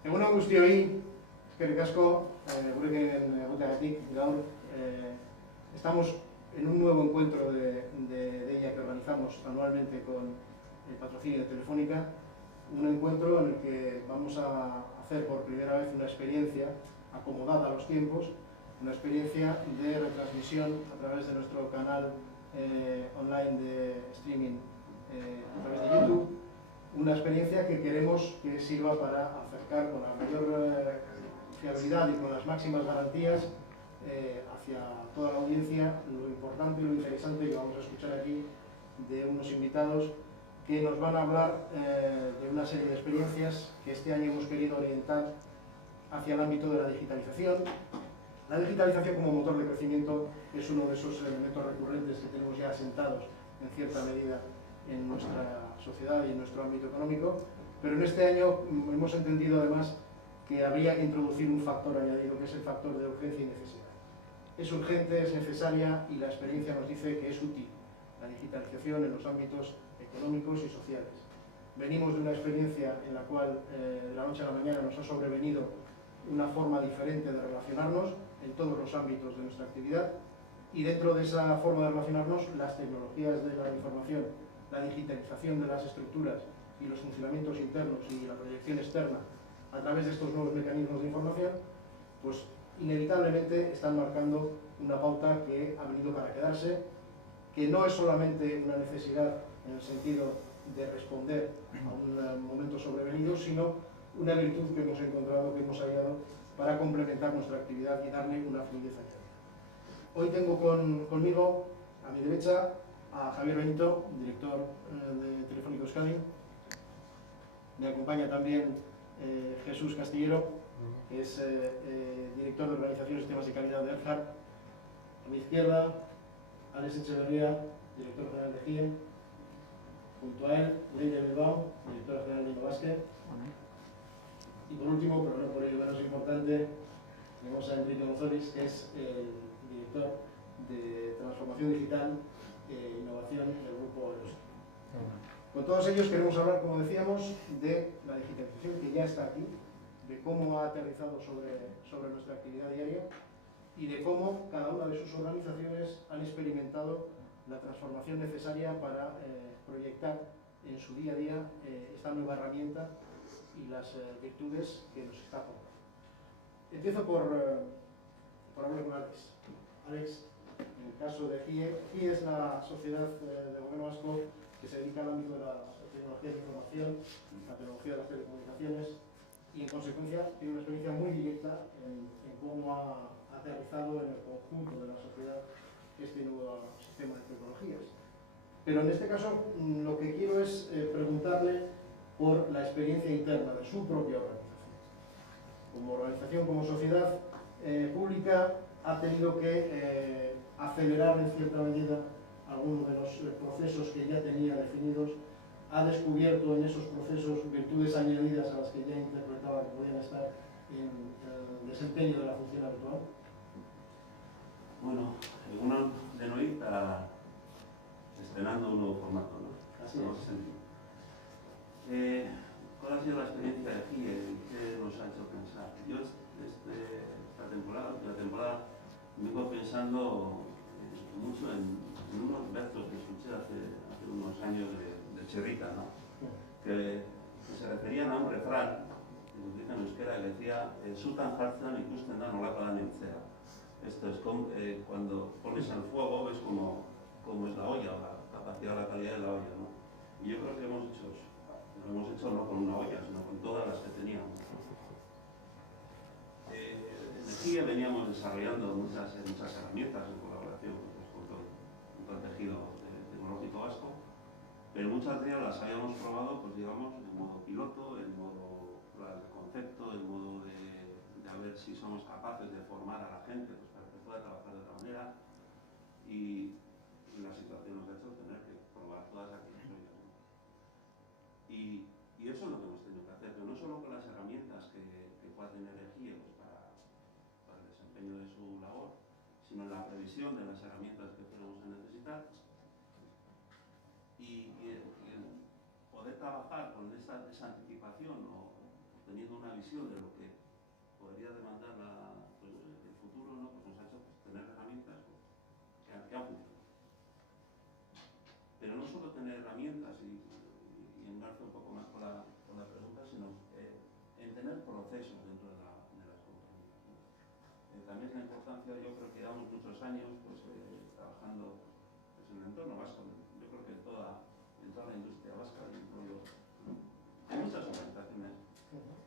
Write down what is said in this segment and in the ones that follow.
Egunon guztioi, eskerrik asko, gurekin egoteagatik gaur. Estamos en un nuevo encuentro de ella que organizamos anualmente con el patrocinio de Telefónica, un encuentro en el que vamos a hacer por primera vez una experiencia acomodada a los tiempos, una experiencia de retransmisión a través de nuestro canal online de streaming a través de YouTube, una experiencia que queremos que sirva para acercar con la mayor fiabilidad y con las máximas garantías hacia toda la audiencia lo importante y lo interesante que vamos a escuchar aquí de unos invitados que nos van a hablar de una serie de experiencias que este año hemos querido orientar hacia el ámbito de la digitalización. La digitalización como motor de crecimiento es uno de esos elementos recurrentes que tenemos ya asentados en cierta medida en nuestra sociedad y en nuestro ámbito económico, pero en este año hemos entendido además que habría que introducir un factor añadido, que es el factor de urgencia y necesidad. Es urgente, es necesaria y la experiencia nos dice que es útil la digitalización en los ámbitos económicos y sociales. Venimos de una experiencia en la cual de la noche a la mañana nos ha sobrevenido una forma diferente de relacionarnos en todos los ámbitos de nuestra actividad, y dentro de esa forma de relacionarnos las tecnologías de la información, la digitalización de las estructuras y los funcionamientos internos y la proyección externa a través de estos nuevos mecanismos de información, pues inevitablemente están marcando una pauta que ha venido para quedarse, que no es solamente una necesidad en el sentido de responder a un momento sobrevenido, sino una virtud que hemos encontrado, que hemos hallado para complementar nuestra actividad y darle una fluidez añadida. Hoy tengo conmigo, a mi derecha, a Javier Benito, director de Telefónica Euskadi. Me acompaña también Jesús Castillero, que es director de Organización y Sistemas de Calidad de ERHAR. A mi izquierda, Alex Echeverría, director general de GIE. Junto a él, Leire Bilbao, directora general de Innovasque. Y por último, pero no por ello menos importante, tenemos a Enrique González, que es el director de Transformación Digital e Innovación del Grupo Eroski. Con todos ellos queremos hablar, como decíamos, de la digitalización que ya está aquí, de cómo ha aterrizado sobre nuestra actividad diaria y de cómo cada una de sus organizaciones han experimentado la transformación necesaria para proyectar en su día a día esta nueva herramienta y las virtudes que nos está aportando. Empiezo por hablar con Alex. Alex, en el caso de GIE es la sociedad de gobierno vasco que se dedica al ámbito de la tecnología de información, la tecnología de las telecomunicaciones, y en consecuencia tiene una experiencia muy directa en cómo ha aterrizado en el conjunto de la sociedad este nuevo sistema de tecnologías. Pero en este caso lo que quiero es preguntarle por la experiencia interna de su propia organización. Como organización, como sociedad pública, ha tenido que acelerar en cierta medida algunos de los procesos que ya tenía definidos, ha descubierto en esos procesos virtudes añadidas a las que ya interpretaba que podían estar en el desempeño de la función habitual. Bueno, egunon denoi está estrenando un nuevo formato, ¿no? Así es. ¿Cuál ha sido la experiencia de aquí? ¿Qué nos ha hecho pensar? Yo esta temporada vengo pensando mucho en unos versos que escuché hace unos años de Cherrita, ¿no? Que se referían a un refrán que nos dice en euskera que decía "Zutan jartzen ikusten da nolakoa da nintzea". Esto es cuando pones al fuego, ves cómo es la olla, o la capacidad, la calidad de la olla, ¿no? Y yo creo que hemos hecho eso. Lo hemos hecho no con una olla, sino con todas las que teníamos. En GIE veníamos desarrollando muchas herramientas en colaboración con todo el tejido tecnológico vasco, pero muchas de ellas las habíamos probado, pues digamos, en modo piloto, en modo pruebas de concepto, en modo de a ver si somos capaces de formar a la gente pues, para que pueda trabajar de otra manera, y la situación nos ha hecho tener que probar todas aquellas cosas. Y eso es lo que hemos tenido que hacer, pero no solo con las herramientas que pueda tener el GIE pues, para el desempeño de su labor, sino en la previsión de las herramientas que podemos necesitar y en poder trabajar con esa anticipación o teniendo una visión de lo que podría demandar el futuro, ¿no? Pues nos ha hecho tener herramientas que han funcionado. Pero no solo tener herramientas y engarzo un poco más con la pregunta, sino en tener procesos dentro de las compañías, ¿no? También la importancia, yo creo que llevamos muchos años pues, trabajando pues, en el entorno vasco, yo creo que en toda la industria vasca, hay muchas organizaciones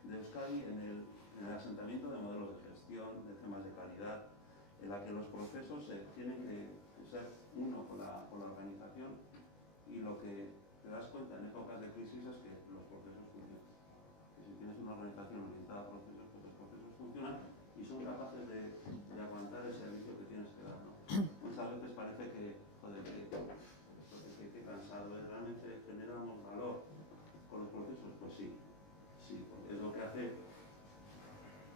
de Euskadi en el asentamiento de modelos de gestión, de temas de calidad, en la que los procesos tienen que ser uno con la organización, y lo que te das cuenta en épocas de crisis es que los procesos funcionan. Que si tienes una organización orientada a procesos, pues los procesos funcionan y son capaces de aguantar el servicio que tienes que dar, ¿no? Muchas veces parece que, joder, que cansado, realmente generamos valor con los procesos, pues sí, porque es lo que hace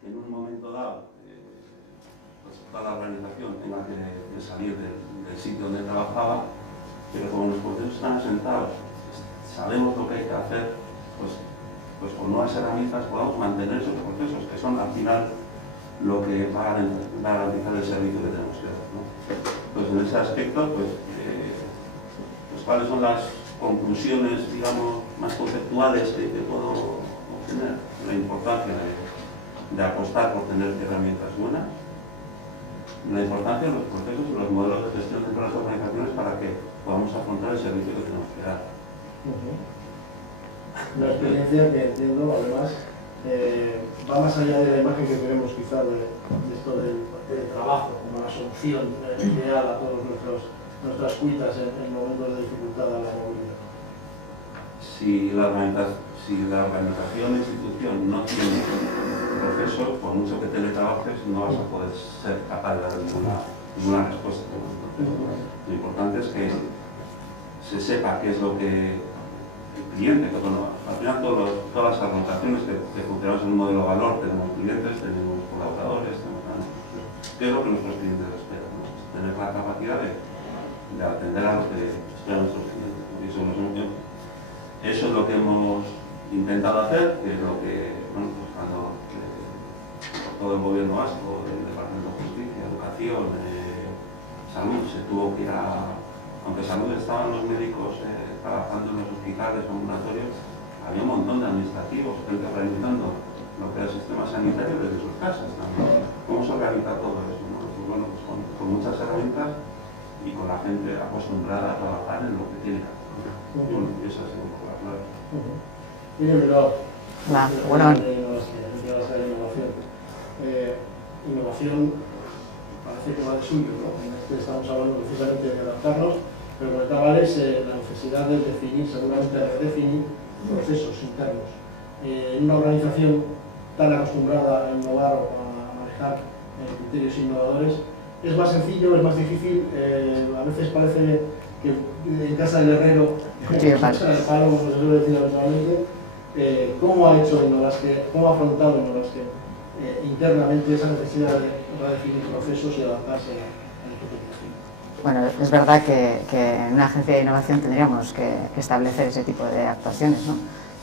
que en un momento dado pues toda la organización tenga que salir del sitio donde trabajaba, pero como los procesos están asentados, sabemos lo que hay que hacer, pues con nuevas herramientas podamos mantener esos procesos, que son al final lo que va a garantizar el servicio que tenemos que dar, ¿no? Pues en ese aspecto, pues cuáles son las conclusiones, digamos, más conceptuales que puedo obtener. La importancia de apostar por tener herramientas buenas, la importancia de los procesos y los modelos de gestión dentro de las organizaciones para que podamos afrontar el servicio que tenemos que dar. Una experiencia que entiendo, además, va más allá de la imagen que tenemos quizá de esto del trabajo, como la solución ideal a todas nuestras cuitas en momentos de dificultad a la movilidad. Si la organización, la institución no tiene procesos, por mucho que teletrabajes, no vas a poder ser capaz de dar ninguna respuesta. Lo importante es que se sepa qué es lo que el cliente, que bueno, al final todas las organizaciones que funcionamos en un modelo de valor, tenemos clientes, tenemos colaboradores, ¿qué es lo que nuestros clientes esperan? ¿No? Tener la capacidad de atender a lo que esperan nuestros clientes, ¿no? Y eso es lo que hemos intentado hacer, que es lo que, bueno, pues cuando por todo el gobierno vasco, el Departamento de Justicia, Educación, Salud, se tuvo que ir aunque Salud estaban los médicos trabajando en los hospitales ambulatorios, había un montón de administrativos, gente realizando lo que era el sistema sanitario desde sus casas también. ¿Cómo se organiza todo eso? ¿No? Pues bueno, pues con muchas herramientas y con la gente acostumbrada a trabajar en lo que tiene que hacer. Y bueno, eso ha sido un poco la clave. Innovación parece que va de suyo, ¿no? Estamos hablando precisamente de adaptarnos, pero lo que tal es la necesidad de definir, seguramente redefinir procesos internos. En una organización tan acostumbrada a innovar o a manejar criterios innovadores, es más sencillo, es más difícil, a veces parece que en casa del herrero, en casa del palo, como se suele decir habitualmente, ¿cómo ha hecho Innovaske, cómo ha afrontado Innovaske internamente esa necesidad de redefinir procesos y adaptarse a la implementación? Bueno, es verdad que en una agencia de innovación tendríamos que establecer ese tipo de actuaciones, ¿no?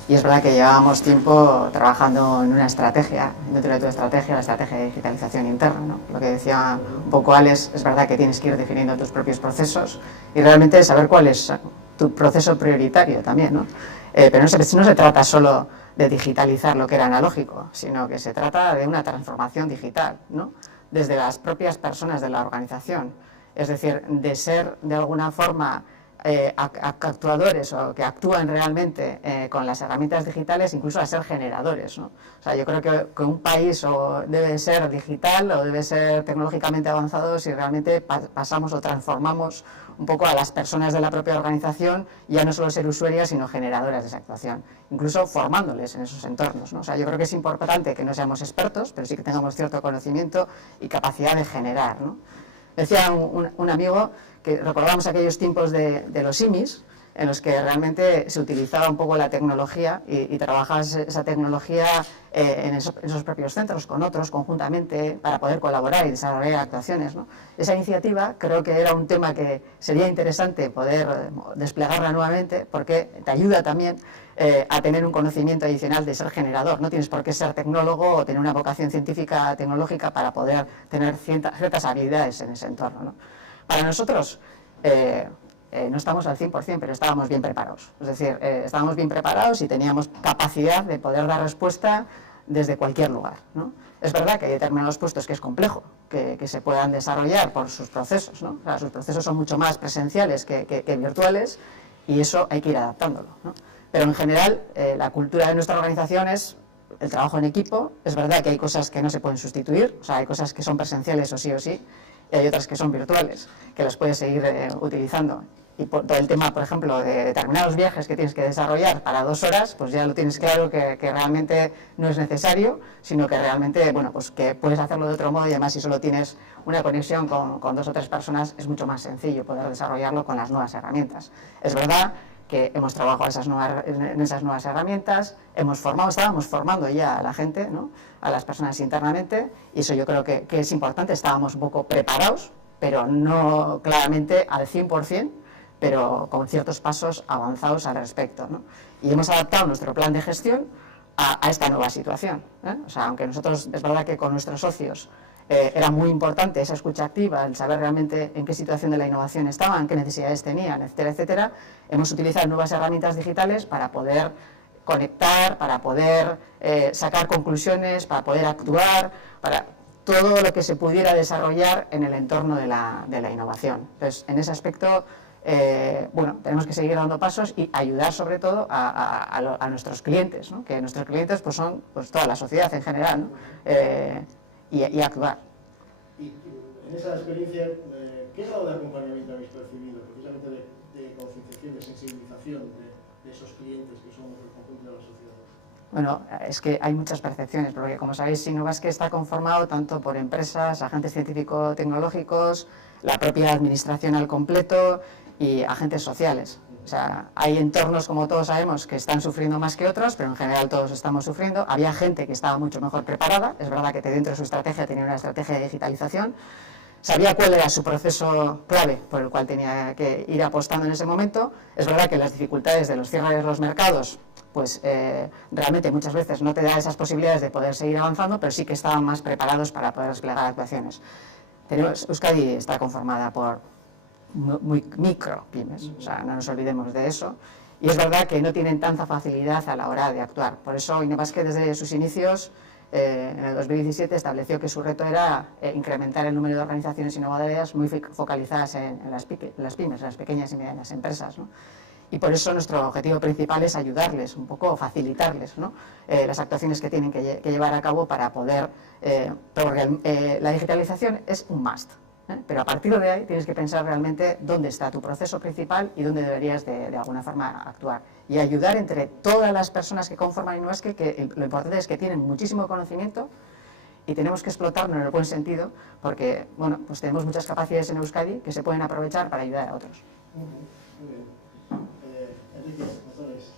Y es verdad que llevábamos tiempo trabajando en una estrategia, dentro de tu estrategia, la estrategia de digitalización interna, ¿no? Lo que decía un poco Alex, es verdad que tienes que ir definiendo tus propios procesos y realmente saber cuál es tu proceso prioritario también, ¿no? Pero no se trata solo de digitalizar lo que era analógico, sino que se trata de una transformación digital, ¿no? Desde las propias personas de la organización, es decir, de ser de alguna forma actuadores o que actúan realmente con las herramientas digitales, incluso a ser generadores, ¿no? O sea, yo creo que un país o debe ser digital o debe ser tecnológicamente avanzado si realmente pasamos o transformamos un poco a las personas de la propia organización, ya no solo ser usuarias, sino generadoras de esa actuación, incluso formándoles en esos entornos, ¿no? O sea, yo creo que es importante que no seamos expertos, pero sí que tengamos cierto conocimiento y capacidad de generar, ¿no? Decía un amigo que recordamos aquellos tiempos de los simis, en los que realmente se utilizaba un poco la tecnología y trabajabas esa tecnología en esos propios centros, con otros, conjuntamente, para poder colaborar y desarrollar actuaciones, ¿no? Esa iniciativa creo que era un tema que sería interesante poder desplegarla nuevamente, porque te ayuda también a tener un conocimiento adicional de ser generador. No tienes por qué ser tecnólogo o tener una vocación científica tecnológica para poder tener ciertas habilidades en ese entorno, ¿no? Para nosotros, no estamos al 100%, pero estábamos bien preparados. Es decir, estábamos bien preparados y teníamos capacidad de poder dar respuesta desde cualquier lugar, ¿no? Es verdad que hay determinados puestos que es complejo que se puedan desarrollar por sus procesos, ¿no? O sea, sus procesos son mucho más presenciales que virtuales, y eso hay que ir adaptándolo, ¿no? Pero en general, la cultura de nuestra organización es el trabajo en equipo. Es verdad que hay cosas que no se pueden sustituir, o sea, hay cosas que son presenciales o sí, y hay otras que son virtuales, que las puedes seguir utilizando. Y por todo el tema, por ejemplo, de determinados viajes que tienes que desarrollar para 2 horas, pues ya lo tienes claro que realmente no es necesario, sino que realmente, bueno, pues que puedes hacerlo de otro modo, y además si solo tienes una conexión con 2 o 3 personas, es mucho más sencillo poder desarrollarlo con las nuevas herramientas. Es verdad que hemos trabajado en esas nuevas herramientas, estábamos formando ya a la gente, ¿no? A las personas internamente, y eso yo creo que es importante. Estábamos un poco preparados, pero no claramente al 100%, pero con ciertos pasos avanzados al respecto, ¿no? Y hemos adaptado nuestro plan de gestión a esta nueva situación, ¿eh? O sea, aunque nosotros, es verdad que con nuestros socios era muy importante esa escucha activa, el saber realmente en qué situación de la innovación estaban, qué necesidades tenían, etcétera, etcétera, hemos utilizado nuevas herramientas digitales para poder conectar, para poder sacar conclusiones, para poder actuar, para todo lo que se pudiera desarrollar en el entorno de la innovación. Entonces, en ese aspecto, bueno, tenemos que seguir dando pasos y ayudar sobre todo a nuestros clientes, ¿no? Que nuestros clientes pues son pues toda la sociedad en general, ¿no? Y actuar. Y en esa experiencia, ¿qué grado de acompañamiento habéis percibido, precisamente de concienciación, de sensibilización de esos clientes que somos el conjunto de la sociedad? Bueno, es que hay muchas percepciones, porque como sabéis, Innovasque está conformado tanto por empresas, agentes científico-tecnológicos, la propia administración al completo y agentes sociales. O sea, hay entornos, como todos sabemos, que están sufriendo más que otros, pero en general todos estamos sufriendo. Había gente que estaba mucho mejor preparada, es verdad que dentro de su estrategia tenía una estrategia de digitalización, sabía cuál era su proceso clave por el cual tenía que ir apostando en ese momento. Es verdad que las dificultades de los cierres de los mercados, pues realmente muchas veces no te da esas posibilidades de poder seguir avanzando, pero sí que estaban más preparados para poder desplegar actuaciones. Euskadi está conformada por muy micro pymes, o sea, no nos olvidemos de eso, y es verdad que no tienen tanta facilidad a la hora de actuar. Por eso Innovasque desde sus inicios, en el 2017, estableció que su reto era incrementar el número de organizaciones innovadoras muy focalizadas en las pymes, en las pequeñas y medianas empresas, ¿no? Y por eso nuestro objetivo principal es ayudarles un poco, facilitarles, ¿no? Las actuaciones que tienen que llevar a cabo para poder, porque la digitalización es un must, pero a partir de ahí tienes que pensar realmente dónde está tu proceso principal y dónde deberías de alguna forma actuar, y ayudar entre todas las personas que conforman Innovasque, que lo importante es que tienen muchísimo conocimiento y tenemos que explotarlo en el buen sentido, porque bueno, pues tenemos muchas capacidades en Euskadi que se pueden aprovechar para ayudar a otros. Muy bien. Enrique, González,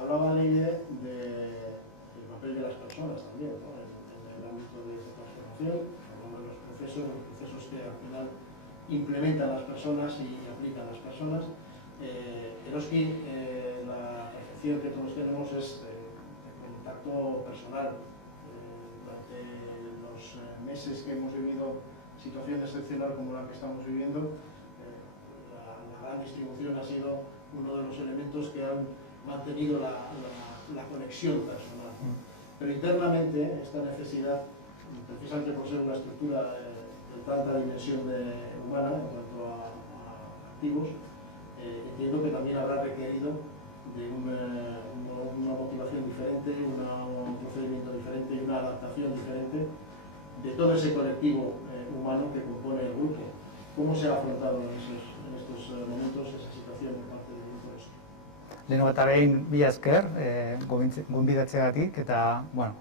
hablaba Leire del papel de las personas también, ¿no? en el ámbito de transformación, hablando de los procesos que al final implementan las personas y aplican las personas. Eroski, la percepción que todos tenemos es de contacto personal. Durante los meses que hemos vivido situación excepcional como la que estamos viviendo, la gran distribución ha sido uno de los elementos que han mantenido la conexión personal. Pero internamente esta necesidad, precisamente por ser una estructura de tanta dimensión humana en cuanto a activos, entiendo que también habrá requerido de una motivación diferente, un procedimiento diferente y una adaptación diferente de todo ese colectivo humano que compone el grupo. ¿Cómo se ha afrontado en estos momentos esa situación por parte del grupo Eroski? Lehenengo eta behin mila esker, gonbidatzeagatik, eta, bueno,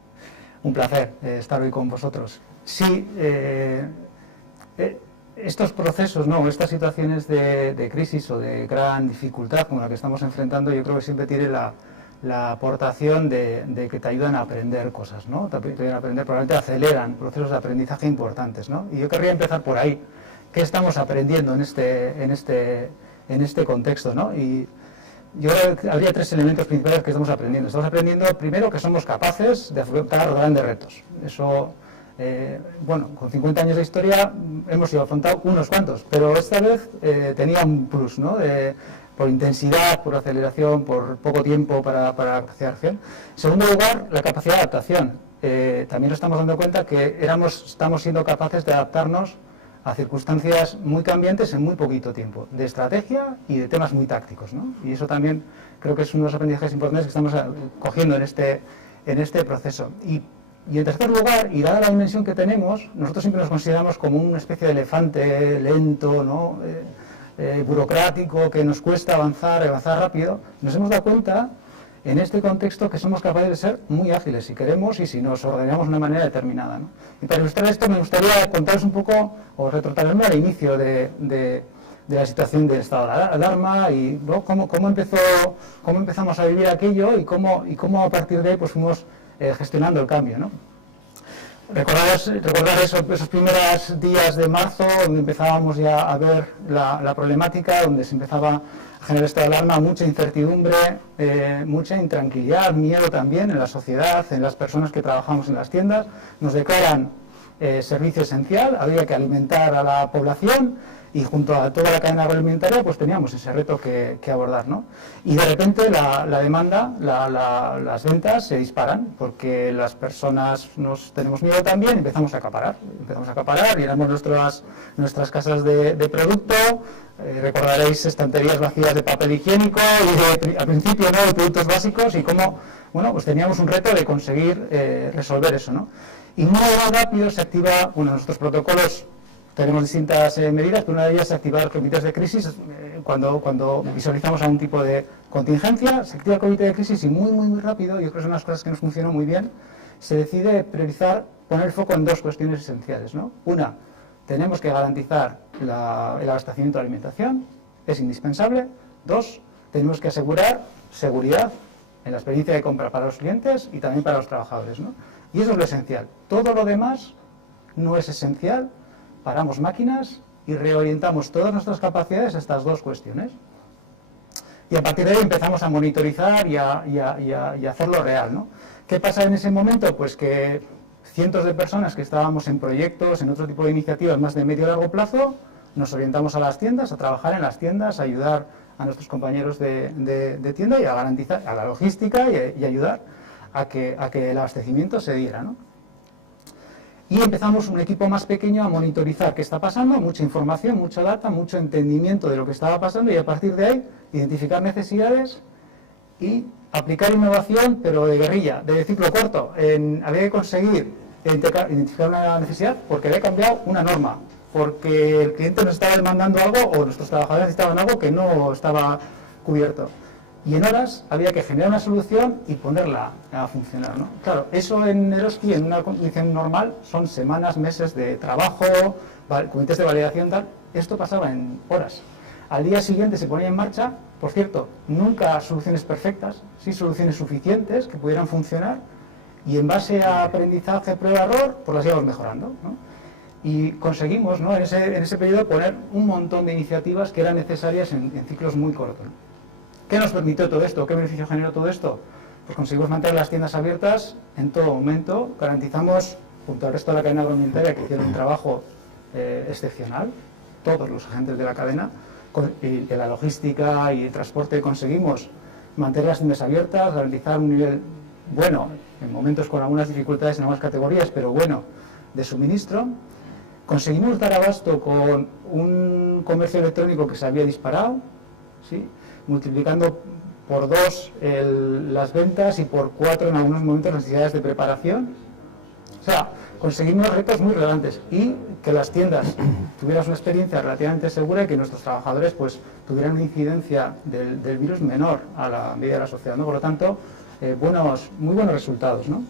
un placer estar hoy con vosotros. Sí, estos procesos, ¿no? Estas situaciones de crisis o de gran dificultad como la que estamos enfrentando, yo creo que siempre tiene la aportación de que te ayudan a aprender cosas, ¿no? Te ayudan a aprender, probablemente aceleran procesos de aprendizaje importantes, ¿no? Y yo querría empezar por ahí. ¿Qué estamos aprendiendo en este contexto, ¿no? Y yo habría 3 elementos principales que estamos aprendiendo. Estamos aprendiendo, primero, que somos capaces de afrontar grandes retos. Eso, bueno, con 50 años de historia hemos ido afrontado unos cuantos, pero esta vez tenía un plus, ¿no? Por intensidad, por aceleración, por poco tiempo para la capacidad de acción. En segundo lugar, la capacidad de adaptación. También nos estamos dando cuenta que estamos siendo capaces de adaptarnos a circunstancias muy cambiantes en muy poquito tiempo, de estrategia y de temas muy tácticos, ¿no? Y eso también creo que es uno de los aprendizajes importantes que estamos cogiendo en este proceso. Y en tercer lugar, y dada la dimensión que tenemos, nosotros siempre nos consideramos como una especie de elefante lento, ¿no? Burocrático, que nos cuesta avanzar rápido. Nos hemos dado cuenta en este contexto que somos capaces de ser muy ágiles si queremos y si nos ordenamos de una manera determinada, ¿no? Y para ilustrar esto me gustaría contaros un poco, o retrotraerme al inicio de la situación del estado de alarma y, ¿no? cómo empezamos a vivir aquello y cómo a partir de ahí pues fuimos gestionando el cambio, ¿no? Recordar esos primeros días de marzo, donde empezábamos ya a ver la problemática, donde se empezaba a generar estado de alarma, mucha incertidumbre, mucha intranquilidad, miedo también en la sociedad, en las personas que trabajamos en las tiendas. Nos declaran servicio esencial, había que alimentar a la población y junto a toda la cadena agroalimentaria pues teníamos ese reto que abordar, ¿no? Y de repente la demanda, las ventas se disparan porque las personas nos tenemos miedo también, empezamos a acaparar, llenamos nuestras casas de producto, recordaréis estanterías vacías de papel higiénico y al principio, ¿no?, de productos básicos y cómo, bueno, pues teníamos un reto de conseguir resolver eso, ¿no? Y muy rápido se activa, bueno, nuestros protocolos. Tenemos distintas medidas, pero una de ellas es activar comités de crisis. Cuando visualizamos algún tipo de contingencia, se activa el comité de crisis y muy rápido, yo creo que son unas cosas que nos funcionó muy bien, se decide priorizar, poner el foco en 2 cuestiones esenciales, ¿no? Una, tenemos que garantizar el abastecimiento de alimentación, es indispensable. 2, tenemos que asegurar seguridad en la experiencia de compra para los clientes y también para los trabajadores, ¿no? Y eso es lo esencial. Todo lo demás no es esencial. Paramos máquinas y reorientamos todas nuestras capacidades a estas 2 cuestiones. Y a partir de ahí empezamos a monitorizar y a hacerlo real, ¿no? ¿Qué pasa en ese momento? Pues que cientos de personas que estábamos en proyectos, en otro tipo de iniciativas más de medio y largo plazo, nos orientamos a las tiendas, a trabajar en las tiendas, a ayudar a nuestros compañeros de tienda y a garantizar a la logística y ayudar a que el abastecimiento se diera, ¿no? Y empezamos un equipo más pequeño a monitorizar qué está pasando, mucha información, mucha data, mucho entendimiento de lo que estaba pasando y a partir de ahí identificar necesidades y aplicar innovación, pero de guerrilla, de ciclo corto. Había que conseguir identificar una necesidad porque había cambiado una norma, porque el cliente nos estaba demandando algo o nuestros trabajadores necesitaban algo que no estaba cubierto. Y en horas había que generar una solución y ponerla a funcionar, ¿no? Claro, eso en Eroski, en una condición normal, son semanas, meses de trabajo, comités de validación, tal. Esto pasaba en horas. Al día siguiente se ponía en marcha, por cierto, nunca soluciones perfectas, sí soluciones suficientes que pudieran funcionar y en base a aprendizaje, prueba-error, pues las íbamos mejorando, ¿no? Y conseguimos, ¿no?, en ese periodo poner un montón de iniciativas que eran necesarias en ciclos muy cortos, ¿no? ¿Qué nos permitió todo esto? ¿Qué beneficio generó todo esto? Pues conseguimos mantener las tiendas abiertas en todo momento, garantizamos, junto al resto de la cadena agroalimentaria, que hicieron un trabajo excepcional, todos los agentes de la cadena, y de la logística y el transporte, conseguimos mantener las tiendas abiertas, garantizar un nivel bueno, en momentos con algunas dificultades en algunas categorías, pero bueno, de suministro. Conseguimos dar abasto con un comercio electrónico que se había disparado, ¿sí?, multiplicando por 2 las ventas y por 4 en algunos momentos las necesidades de preparación. O sea, conseguimos retos muy relevantes y que las tiendas tuvieran una experiencia relativamente segura y que nuestros trabajadores pues tuvieran una incidencia del virus menor a la media de la sociedad, ¿no? Por lo tanto, muy buenos resultados, ¿no?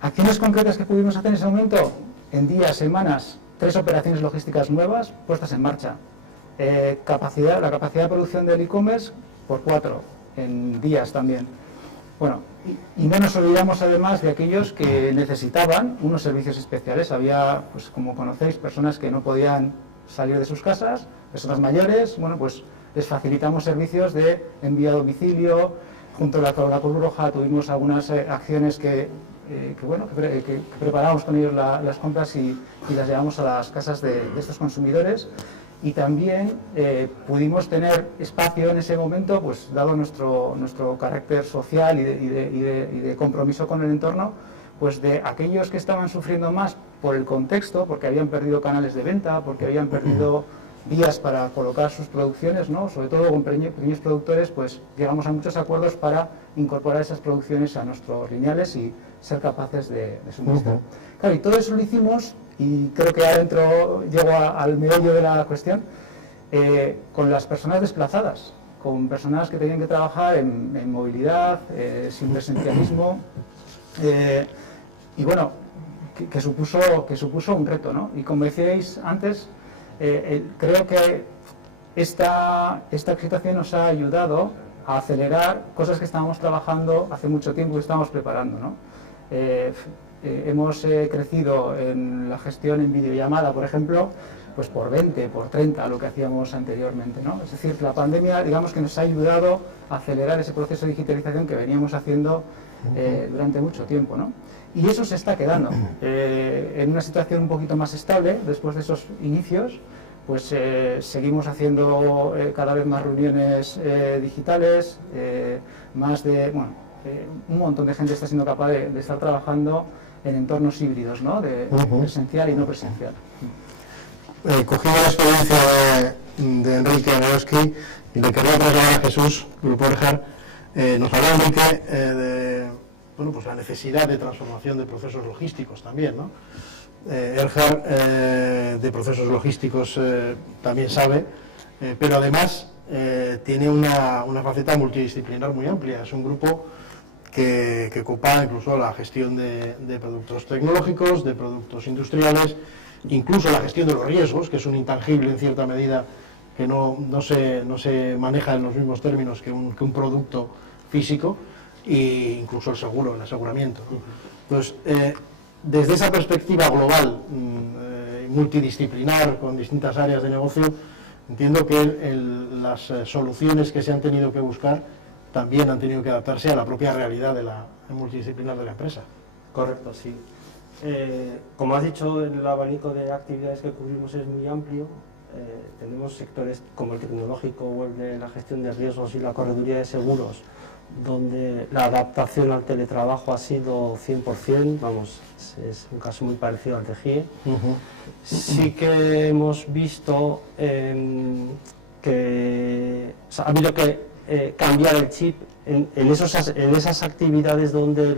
Acciones concretas que pudimos hacer en ese momento, en días, semanas, 3 operaciones logísticas nuevas puestas en marcha. La capacidad de producción del e-commerce por 4 en días también. Bueno, y no nos olvidamos además de aquellos que necesitaban unos servicios especiales. Había, pues como conocéis, personas que no podían salir de sus casas, personas mayores. Bueno, pues les facilitamos servicios de envío a domicilio. Junto con la Cruz Roja tuvimos algunas acciones que preparamos con ellos las compras y las llevamos a las casas de estos consumidores. Y también pudimos tener espacio en ese momento, pues dado nuestro carácter social y de compromiso con el entorno, pues de aquellos que estaban sufriendo más por el contexto, porque habían perdido canales de venta, porque habían perdido vías para colocar sus producciones, ¿no? Sobre todo con pequeños productores, pues llegamos a muchos acuerdos para incorporar esas producciones a nuestros lineales y ser capaces de suministrar. Claro, y todo eso lo hicimos, y creo que adentro llego al meollo de la cuestión, con las personas desplazadas, con personas que tenían que trabajar en movilidad, sin presencialismo, y bueno, que supuso un reto, ¿no? Y como decíais antes, creo que esta situación nos ha ayudado a acelerar cosas que estábamos trabajando hace mucho tiempo y estábamos preparando, ¿no? Hemos crecido en la gestión en videollamada, por ejemplo, pues por 20, por 30 lo que hacíamos anteriormente, ¿no? Es decir, la pandemia, digamos que nos ha ayudado a acelerar ese proceso de digitalización que veníamos haciendo durante mucho tiempo, ¿no? Y eso se está quedando en una situación un poquito más estable después de esos inicios. Pues seguimos haciendo cada vez más reuniones digitales, un montón de gente está siendo capaz de estar trabajando en entornos híbridos, ¿no? De presencial y no presencial. Cogiendo la experiencia de Enrique Aneroski, y le quería trasladar a Jesús Gruporjar, nos hablaba Enrique de la necesidad de transformación de procesos logísticos también, ¿no? Erjar de procesos logísticos también sabe, pero además tiene una faceta multidisciplinar muy amplia. Es un grupo que ocupa incluso la gestión de productos tecnológicos, de productos industriales, incluso la gestión de los riesgos, que es un intangible en cierta medida que no se maneja en los mismos términos que un producto físico, e incluso el seguro, el aseguramiento. Entonces, desde esa perspectiva global, multidisciplinar, con distintas áreas de negocio, entiendo que las soluciones que se han tenido que buscar también han tenido que adaptarse a la propia realidad de la multidisciplinar de la empresa. Correcto, sí. Como has dicho, el abanico de actividades que cubrimos es muy amplio. Tenemos sectores como el tecnológico o el de la gestión de riesgos y la correduría de seguros, donde la adaptación al teletrabajo ha sido 100%, vamos, es un caso muy parecido al de GIE. Sí que hemos visto que ha habido que cambiar el chip en esas actividades donde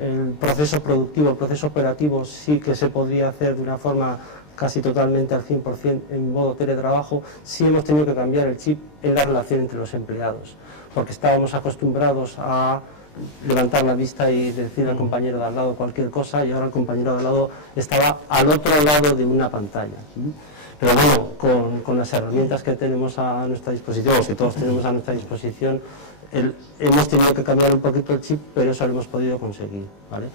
el proceso productivo, el proceso operativo sí que se podía hacer de una forma casi totalmente al 100% en modo teletrabajo. Sí hemos tenido que cambiar el chip en la relación entre los empleados, porque estábamos acostumbrados a levantar la vista y decir al compañero de al lado cualquier cosa, y ahora el compañero de al lado estaba al otro lado de una pantalla. Pero bueno, con las herramientas que tenemos a nuestra disposición, o que todos tenemos a nuestra disposición, hemos tenido que cambiar un poquito el chip, pero eso lo hemos podido conseguir, ¿vale?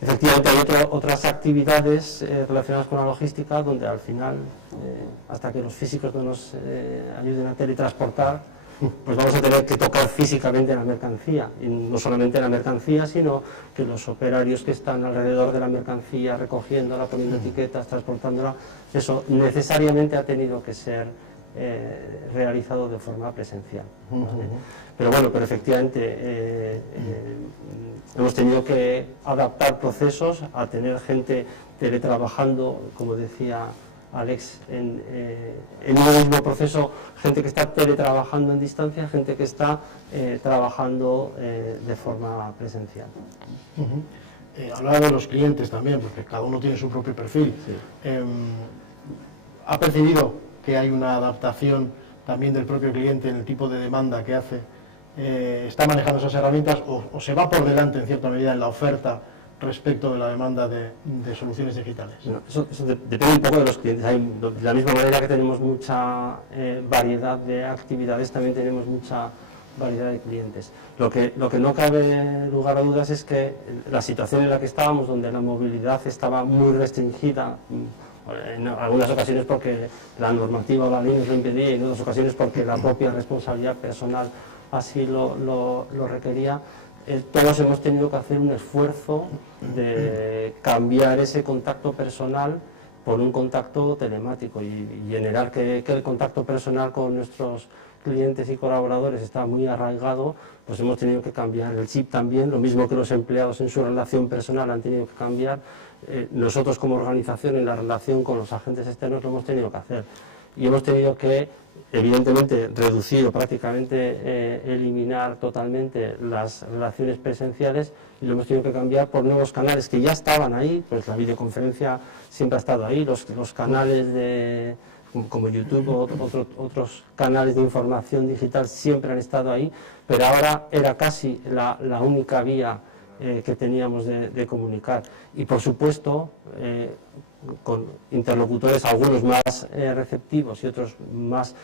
Efectivamente hay otras actividades relacionadas con la logística donde al final, hasta que los físicos no nos ayuden a teletransportar, pues vamos a tener que tocar físicamente la mercancía, y no solamente la mercancía, sino que los operarios que están alrededor de la mercancía, recogiéndola, poniendo etiquetas, transportándola, eso necesariamente ha tenido que ser realizado de forma presencial, ¿vale? Pero efectivamente hemos tenido que adaptar procesos a tener gente teletrabajando, como decía Alex, en un mismo proceso, gente que está teletrabajando en distancia, gente que está trabajando de forma presencial. Hablaba de los clientes también, porque cada uno tiene su propio perfil. Sí. ¿Ha percibido que hay una adaptación también del propio cliente en el tipo de demanda que hace? ¿Está manejando esas herramientas o se va por delante en cierta medida en la oferta respecto de la demanda de soluciones digitales? No, eso depende un poco de los clientes. De la misma manera que tenemos mucha variedad de actividades, también tenemos mucha variedad de clientes. Lo que no cabe lugar a dudas es que la situación en la que estábamos, donde la movilidad estaba muy restringida, en algunas ocasiones porque la normativa o la ley nos lo impedía y en otras ocasiones porque la propia responsabilidad personal así lo requería, todos hemos tenido que hacer un esfuerzo de cambiar ese contacto personal por un contacto telemático y generar que el contacto personal con nuestros clientes y colaboradores está muy arraigado. Pues hemos tenido que cambiar el chip también, lo mismo que los empleados en su relación personal han tenido que cambiar. Nosotros como organización en la relación con los agentes externos lo hemos tenido que hacer y hemos tenido que evidentemente reducir o prácticamente eliminar totalmente las relaciones presenciales y lo hemos tenido que cambiar por nuevos canales que ya estaban ahí. Pues la videoconferencia siempre ha estado ahí, los canales como YouTube o otros canales de información digital siempre han estado ahí, pero ahora era casi la única vía que teníamos de comunicar y por supuesto con interlocutores, algunos más receptivos y otros más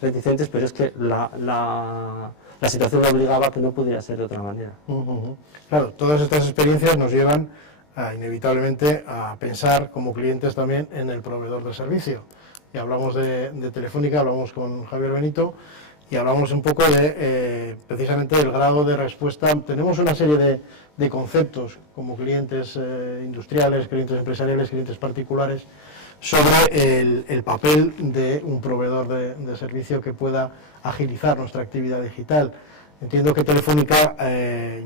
reticentes, pero es que la situación obligaba a que no pudiera ser de otra manera. Claro, todas estas experiencias nos llevan inevitablemente a pensar como clientes también en el proveedor del servicio. Y hablamos de Telefónica, hablamos con Javier Benito y hablamos un poco de precisamente del grado de respuesta. Tenemos una serie de conceptos como clientes industriales, clientes empresariales, clientes particulares, sobre el papel de un proveedor de servicio que pueda agilizar nuestra actividad digital. Entiendo que Telefónica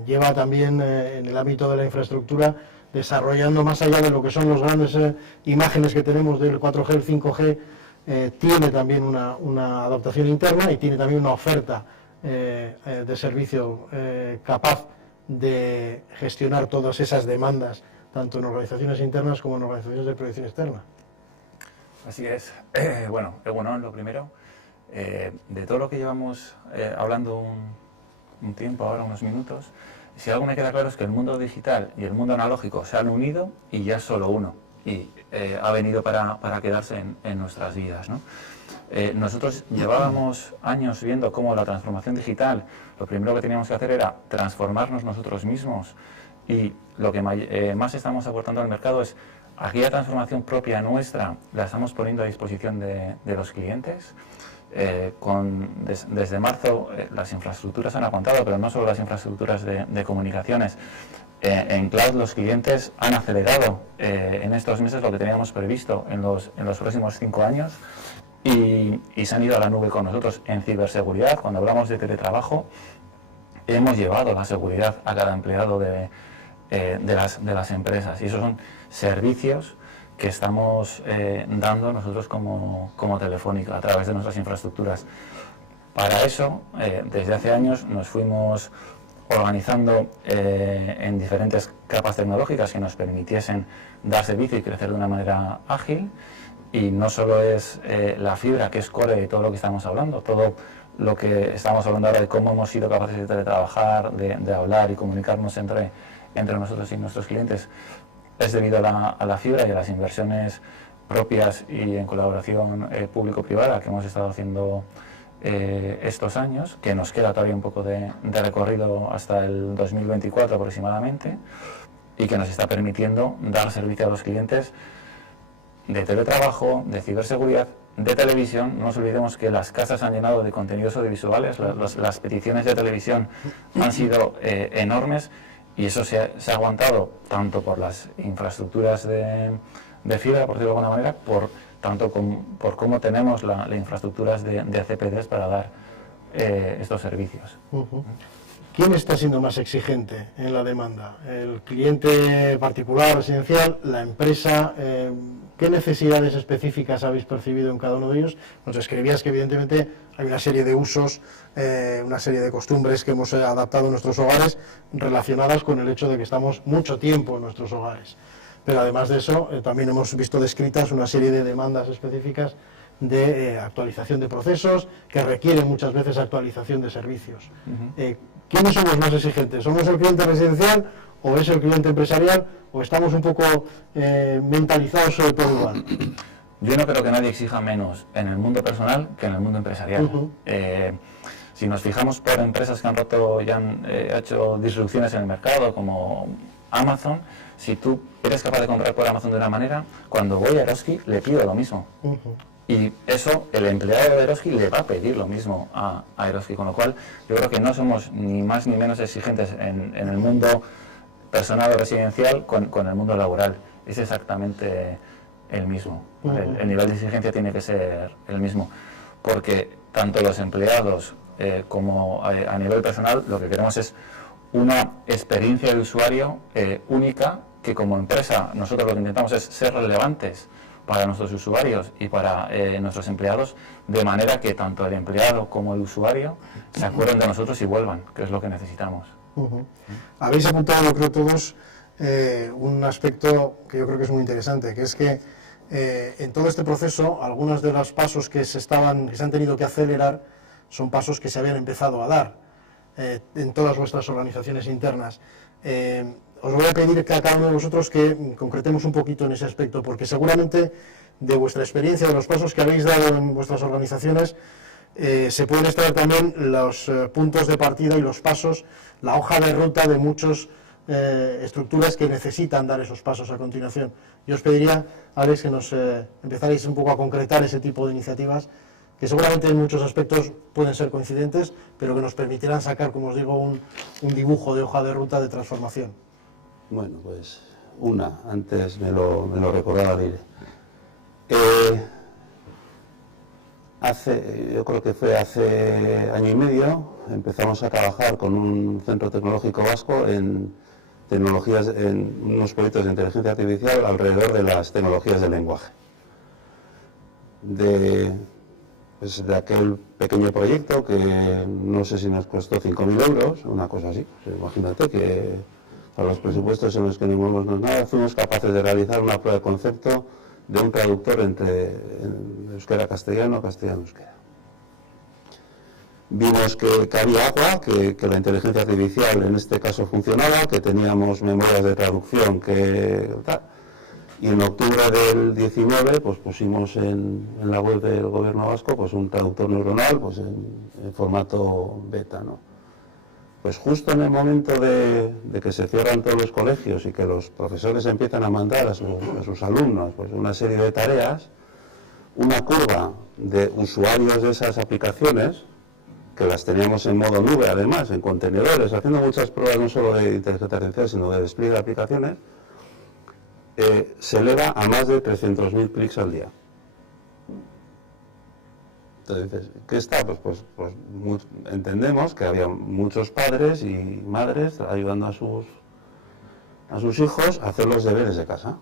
lleva también en el ámbito de la infraestructura desarrollando más allá de lo que son las grandes imágenes que tenemos del 4G, el 5G, tiene también una adaptación interna y tiene también una oferta de servicio capaz de gestionar todas esas demandas, tanto en organizaciones internas como en organizaciones de proyección externa. Así es. Bueno, lo primero, de todo lo que llevamos hablando un tiempo, ahora unos minutos, si algo me queda claro es que el mundo digital y el mundo analógico se han unido y ya es solo uno, y ha venido para quedarse en nuestras vidas, ¿no? Nosotros llevábamos años viendo cómo la transformación digital, lo primero que teníamos que hacer era transformarnos nosotros mismos, y lo que más estamos aportando al mercado es aquella transformación propia nuestra, la estamos poniendo a disposición de los clientes. Desde marzo las infraestructuras han aguantado, pero no solo las infraestructuras de comunicaciones. En cloud los clientes han acelerado en estos meses lo que teníamos previsto en los próximos 5 años y se han ido a la nube con nosotros. En ciberseguridad, cuando hablamos de teletrabajo, hemos llevado la seguridad a cada empleado de las empresas, y esos son servicios que estamos dando nosotros como Telefónica a través de nuestras infraestructuras. Para eso, desde hace años nos fuimos organizando en diferentes capas tecnológicas que nos permitiesen dar servicio y crecer de una manera ágil, y no solo es la fibra, que es core de todo lo que estamos hablando, todo lo que estamos hablando ahora de cómo hemos sido capaces de teletrabajar, de hablar y comunicarnos entre nosotros y nuestros clientes, es debido a la fibra y a las inversiones propias y en colaboración público-privada que hemos estado haciendo estos años, que nos queda todavía un poco de recorrido hasta el 2024 aproximadamente, y que nos está permitiendo dar servicio a los clientes de teletrabajo, de ciberseguridad, de televisión. No nos olvidemos que las casas han llenado de contenidos audiovisuales, las peticiones de televisión han sido enormes, y eso se ha aguantado tanto por las infraestructuras de fibra, por decirlo de alguna manera, por cómo tenemos las infraestructuras de CPDs para dar estos servicios. ¿Quién está siendo más exigente en la demanda? ¿El cliente particular, residencial, la empresa? ¿Qué necesidades específicas habéis percibido en cada uno de ellos? Nos describías que evidentemente hay una serie de usos, una serie de costumbres que hemos adaptado en nuestros hogares relacionadas con el hecho de que estamos mucho tiempo en nuestros hogares. Pero además de eso, también hemos visto descritas una serie de demandas específicas de actualización de procesos que requieren muchas veces actualización de servicios. ¿Quiénes somos más exigentes? ¿Somos el cliente residencial o es el cliente empresarial, o estamos un poco mentalizados por igual? Yo no creo que nadie exija menos en el mundo personal que en el mundo empresarial. Si nos fijamos por empresas que han roto y han hecho disrupciones en el mercado, como Amazon, si tú eres capaz de comprar por Amazon de una manera, cuando voy a Eroski le pido lo mismo. Y eso, el empleado de Eroski le va a pedir lo mismo a Eroski, con lo cual yo creo que no somos ni más ni menos exigentes en el mundo personal o residencial con el mundo laboral. Es exactamente el mismo. El nivel de exigencia tiene que ser el mismo, porque tanto los empleados como a nivel personal lo que queremos es una experiencia de usuario única, que como empresa nosotros lo que intentamos es ser relevantes para nuestros usuarios y para nuestros empleados, de manera que tanto el empleado como el usuario se acuerden de nosotros y vuelvan, que es lo que necesitamos. Habéis apuntado, yo creo todos, un aspecto que yo creo que es muy interesante, que es que en todo este proceso, algunos de los pasos que se han tenido que acelerar son pasos que se habían empezado a dar en todas vuestras organizaciones internas. Os voy a pedir que a cada uno de vosotros que concretemos un poquito en ese aspecto, porque seguramente de vuestra experiencia, de los pasos que habéis dado en vuestras organizaciones, se pueden extraer también los puntos de partida y los pasos, la hoja de ruta de muchas estructuras que necesitan dar esos pasos a continuación. Yo os pediría, Alex, que nos empezarais un poco a concretar ese tipo de iniciativas, que seguramente en muchos aspectos pueden ser coincidentes, pero que nos permitirán sacar, como os digo, un dibujo de hoja de ruta de transformación. Bueno, pues antes me lo recordaba Lire. Yo creo que fue hace año y medio, empezamos a trabajar con un centro tecnológico vasco en tecnologías, en unos proyectos de inteligencia artificial alrededor de las tecnologías del lenguaje. De aquel pequeño proyecto que no sé si nos costó 5.000 euros, una cosa así. Imagínate que a los presupuestos en los que no movemos nada, fuimos capaces de realizar una prueba de concepto de un traductor entre euskera-castellano, castellano-euskera. Vimos que había agua, que la inteligencia artificial en este caso funcionaba, que teníamos memorias de traducción, y en octubre del 19 pues pusimos en la web del gobierno vasco pues un traductor neuronal pues en formato beta, ¿no? Pues justo en el momento de que se cierran todos los colegios y que los profesores empiezan a mandar a sus alumnos pues una serie de tareas, una curva de usuarios de esas aplicaciones, que las teníamos en modo nube además, en contenedores, haciendo muchas pruebas no solo de inteligencia artificial, sino de despliegue de aplicaciones, se eleva a más de 300.000 clics al día. Entonces, ¿qué está? Pues entendemos que había muchos padres y madres ayudando a sus hijos a hacer los deberes de casa.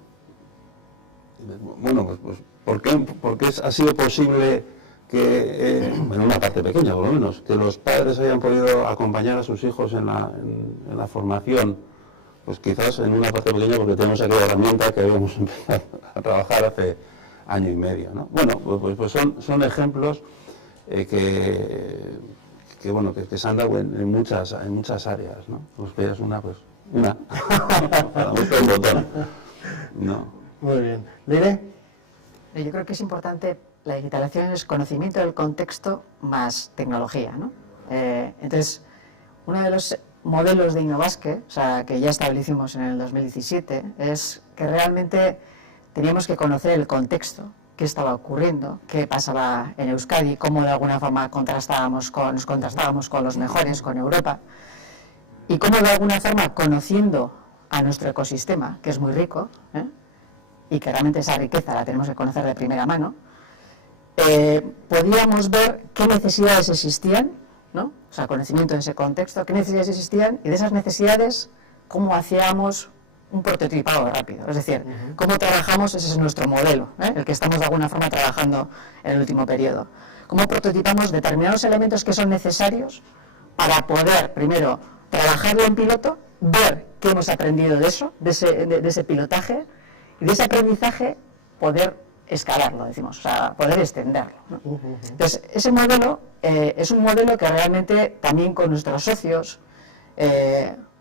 Bueno, pues ¿por qué ha sido posible que, en una parte pequeña por lo menos, que los padres hayan podido acompañar a sus hijos en la formación? Pues quizás en una parte pequeña porque tenemos aquella herramienta que habíamos empezado a trabajar hace año y medio, ¿no? Bueno, pues son ejemplos que se han dado en muchas áreas, ¿no? Pues veas una. Para mucho el botón, ¿no? Muy bien. ¿Lire? Yo creo que es importante, la digitalización es conocimiento del contexto más tecnología, ¿no? Entonces, uno de los modelos de Innovasque, o sea, que ya establecimos en el 2017, es que realmente teníamos que conocer el contexto, qué estaba ocurriendo, qué pasaba en Euskadi, cómo de alguna forma nos contrastábamos con los mejores, con Europa, y cómo de alguna forma, conociendo a nuestro ecosistema, que es muy rico, y que realmente esa riqueza la tenemos que conocer de primera mano, podíamos ver qué necesidades existían, ¿no? O sea, conocimiento de ese contexto, qué necesidades existían y de esas necesidades cómo hacíamos un prototipado rápido. Es decir, cómo trabajamos, ese es nuestro modelo, el que estamos de alguna forma trabajando en el último periodo. Cómo prototipamos determinados elementos que son necesarios para poder, primero, trabajarlo en piloto, ver qué hemos aprendido de eso, de ese pilotaje, y de ese aprendizaje poder escalarlo, decimos, o sea, poder extenderlo, ¿no? Entonces, ese modelo es un modelo que realmente también con nuestros socios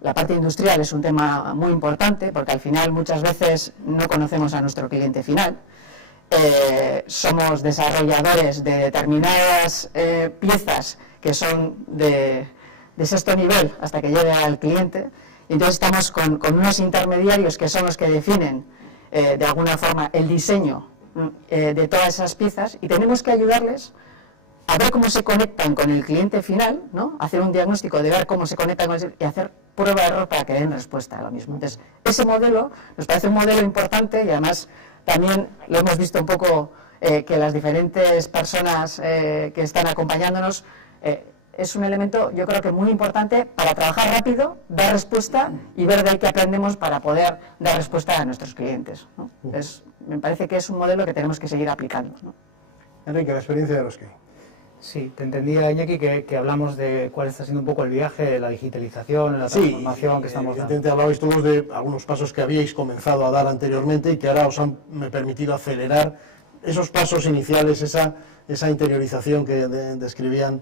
La parte industrial es un tema muy importante porque al final muchas veces no conocemos a nuestro cliente final. Somos desarrolladores de determinadas piezas que son de sexto nivel hasta que llegue al cliente. Entonces estamos con unos intermediarios que son los que definen de alguna forma el diseño de todas esas piezas y tenemos que ayudarles a ver cómo se conectan con el cliente final, ¿no? Hacer un diagnóstico de ver cómo se conectan con y hacer prueba de error para que den respuesta a lo mismo. Entonces, ese modelo nos parece un modelo importante y además también lo hemos visto un poco que las diferentes personas que están acompañándonos es un elemento, yo creo que muy importante para trabajar rápido, dar respuesta y ver de ahí qué aprendemos para poder dar respuesta a nuestros clientes, ¿no? Entonces, me parece que es un modelo que tenemos que seguir aplicando, ¿no? Enrique, la experiencia de los que... Sí, te entendía, Iñaki, que hablamos de cuál está siendo un poco el viaje de la digitalización, la transformación que estamos dando. Evidentemente hablabais todos de algunos pasos que habíais comenzado a dar anteriormente y que ahora os han permitido acelerar esos pasos iniciales, esa interiorización que describían.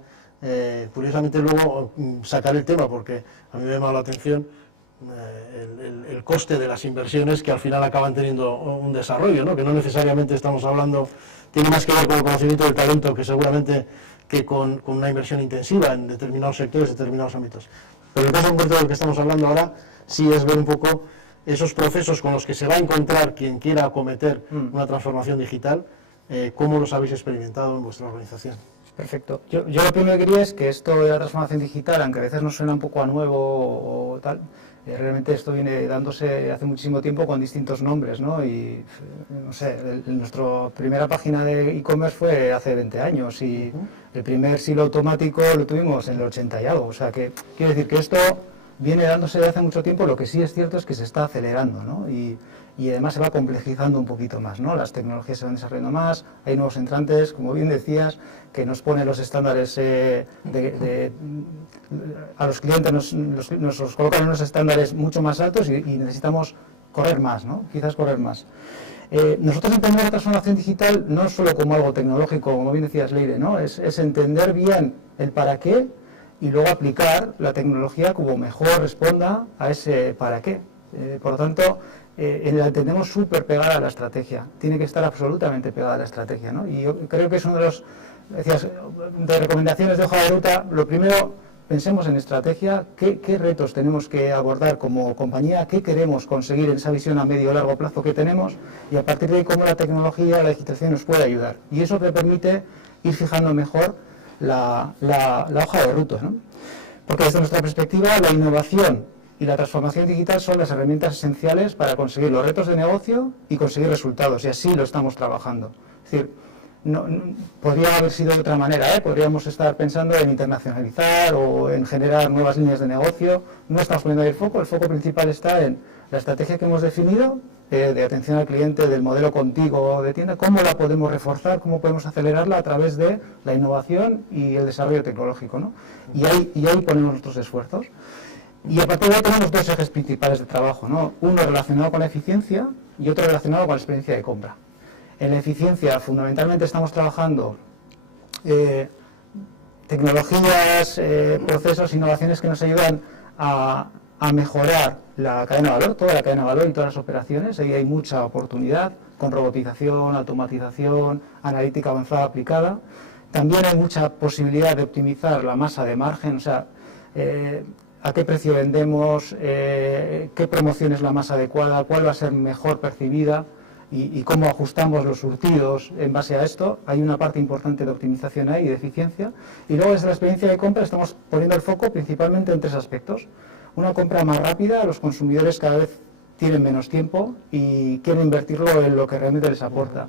Curiosamente luego sacar el tema, porque a mí me ha llamado la atención el coste de las inversiones que al final acaban teniendo un desarrollo, ¿no? Que no necesariamente estamos hablando, tiene más que ver con el conocimiento del talento que seguramente que con una inversión intensiva en determinados sectores, determinados ámbitos. Pero el caso concreto del que estamos hablando ahora sí es ver un poco esos procesos con los que se va a encontrar quien quiera acometer una transformación digital, cómo los habéis experimentado en vuestra organización. Perfecto. Yo lo primero que quería es que esto de la transformación digital, aunque a veces nos suena un poco a nuevo o tal, realmente esto viene dándose hace muchísimo tiempo con distintos nombres, ¿no? Y, no sé, nuestra primera página de e-commerce fue hace 20 años y el primer silo automático lo tuvimos en el 80 y algo. O sea, que quiero decir que esto viene dándose de hace mucho tiempo, lo que sí es cierto es que se está acelerando, ¿no? Y además se va complejizando un poquito más, ¿no? Las tecnologías se van desarrollando más, hay nuevos entrantes, como bien decías, que nos ponen los estándares a los clientes, nos colocan unos estándares mucho más altos y necesitamos correr más, ¿no? Quizás correr más. Nosotros entendemos la transformación digital no solo como algo tecnológico, como bien decías, Leire, ¿no? Es entender bien el para qué y luego aplicar la tecnología como mejor responda a ese para qué. Por lo tanto, la entendemos súper pegada a la estrategia, tiene que estar absolutamente pegada a la estrategia, ¿no? Y yo creo que es uno de los, decías, de recomendaciones de hoja de ruta. Lo primero, pensemos en estrategia, qué retos tenemos que abordar como compañía, qué queremos conseguir en esa visión a medio o largo plazo que tenemos y a partir de ahí cómo la tecnología, la digitalización nos puede ayudar. Y eso te permite ir fijando mejor la hoja de ruta, ¿no? Porque desde nuestra perspectiva la innovación y la transformación digital son las herramientas esenciales para conseguir los retos de negocio y conseguir resultados, y así lo estamos trabajando. Es decir, podría haber sido de otra manera, podríamos estar pensando en internacionalizar o en generar nuevas líneas de negocio. No estamos poniendo ahí el foco principal está en la estrategia que hemos definido de atención al cliente, del modelo contigo de tienda, cómo la podemos reforzar, cómo podemos acelerarla a través de la innovación y el desarrollo tecnológico, ¿no? Y ahí ponemos nuestros esfuerzos. Y a partir de ahí tenemos dos ejes principales de trabajo, ¿no? Uno relacionado con la eficiencia y otro relacionado con la experiencia de compra. En la eficiencia, fundamentalmente, estamos trabajando tecnologías, procesos, innovaciones que nos ayudan a mejorar la cadena de valor, toda la cadena de valor y todas las operaciones. Ahí hay mucha oportunidad con robotización, automatización, analítica avanzada aplicada. También hay mucha posibilidad de optimizar la masa de margen, o sea, a qué precio vendemos, qué promoción es la más adecuada, cuál va a ser mejor percibida y cómo ajustamos los surtidos en base a esto. Hay una parte importante de optimización ahí y de eficiencia. Y luego desde la experiencia de compra estamos poniendo el foco principalmente en tres aspectos. Una compra más rápida, los consumidores cada vez tienen menos tiempo y quieren invertirlo en lo que realmente les aporta.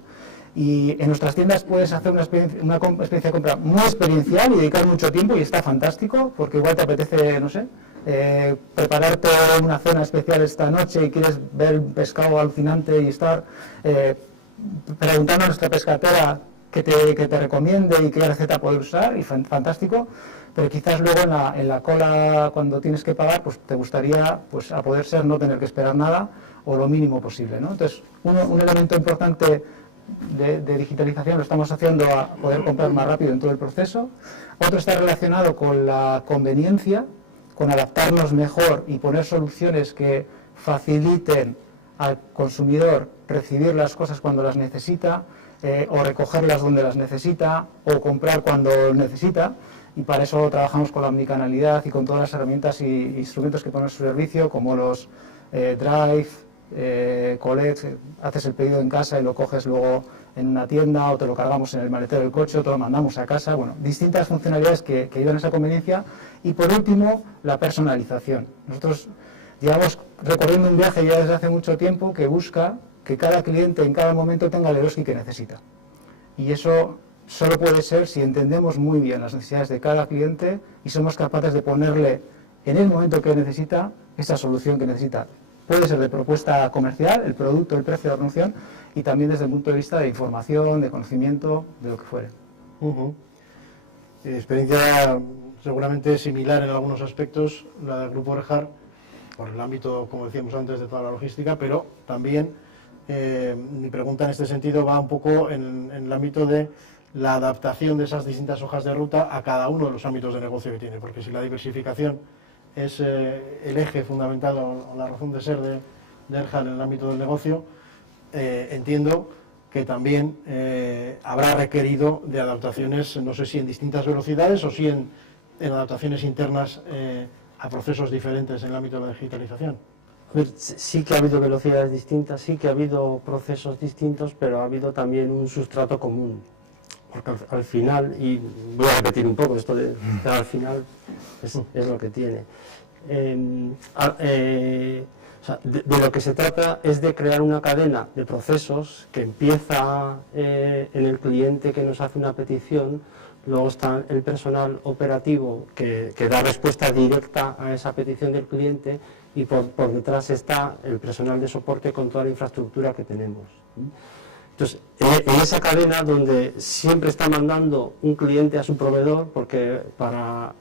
Y en nuestras tiendas puedes hacer una experiencia de compra muy experiencial y dedicar mucho tiempo y está fantástico, porque igual te apetece, no sé, prepararte una cena especial esta noche y quieres ver un pescado alucinante y estar preguntando a nuestra pescatera que te recomiende y qué receta poder usar, y fantástico. Pero quizás luego en la cola, cuando tienes que pagar, pues te gustaría, pues a poder ser, no tener que esperar nada o lo mínimo posible, ¿no? Entonces, un elemento importante de digitalización lo estamos haciendo a poder comprar más rápido en todo el proceso. Otro está relacionado con la conveniencia, con adaptarnos mejor y poner soluciones que faciliten al consumidor recibir las cosas cuando las necesita, o recogerlas donde las necesita, o comprar cuando necesita, y para eso trabajamos con la omnicanalidad y con todas las herramientas e instrumentos que ponemos a su servicio, como los Drive, Collect, haces el pedido en casa y lo coges luego en una tienda, o te lo cargamos en el maletero del coche, o te lo mandamos a casa. Bueno, distintas funcionalidades que ayudan a esa conveniencia. Y por último, la personalización. Nosotros llevamos recorriendo un viaje ya desde hace mucho tiempo que busca que cada cliente en cada momento tenga el Eroski que necesita. Y eso solo puede ser si entendemos muy bien las necesidades de cada cliente y somos capaces de ponerle en el momento que necesita esa solución que necesita. Puede ser de propuesta comercial, el producto, el precio, la promoción, y también desde el punto de vista de información, de conocimiento, de lo que fuere. Experiencia seguramente similar en algunos aspectos, la del Grupo Orehard, por el ámbito, como decíamos antes, de toda la logística, pero también mi pregunta en este sentido va un poco en el ámbito de la adaptación de esas distintas hojas de ruta a cada uno de los ámbitos de negocio que tiene, porque si la diversificación es el eje fundamental o la razón de ser de Orehard en el ámbito del negocio, entiendo que también habrá requerido de adaptaciones, no sé si en distintas velocidades o si en adaptaciones internas a procesos diferentes en el ámbito de la digitalización. A ver, sí que ha habido velocidades distintas, sí que ha habido procesos distintos, pero ha habido también un sustrato común. Porque al final, y voy a repetir un poco esto de al final, es lo que tiene. O sea, de lo que se trata es de crear una cadena de procesos que empieza en el cliente que nos hace una petición, luego está el personal operativo que da respuesta directa a esa petición del cliente, y por detrás está el personal de soporte con toda la infraestructura que tenemos. Entonces, en esa cadena donde siempre está mandando un cliente a su proveedor, porque para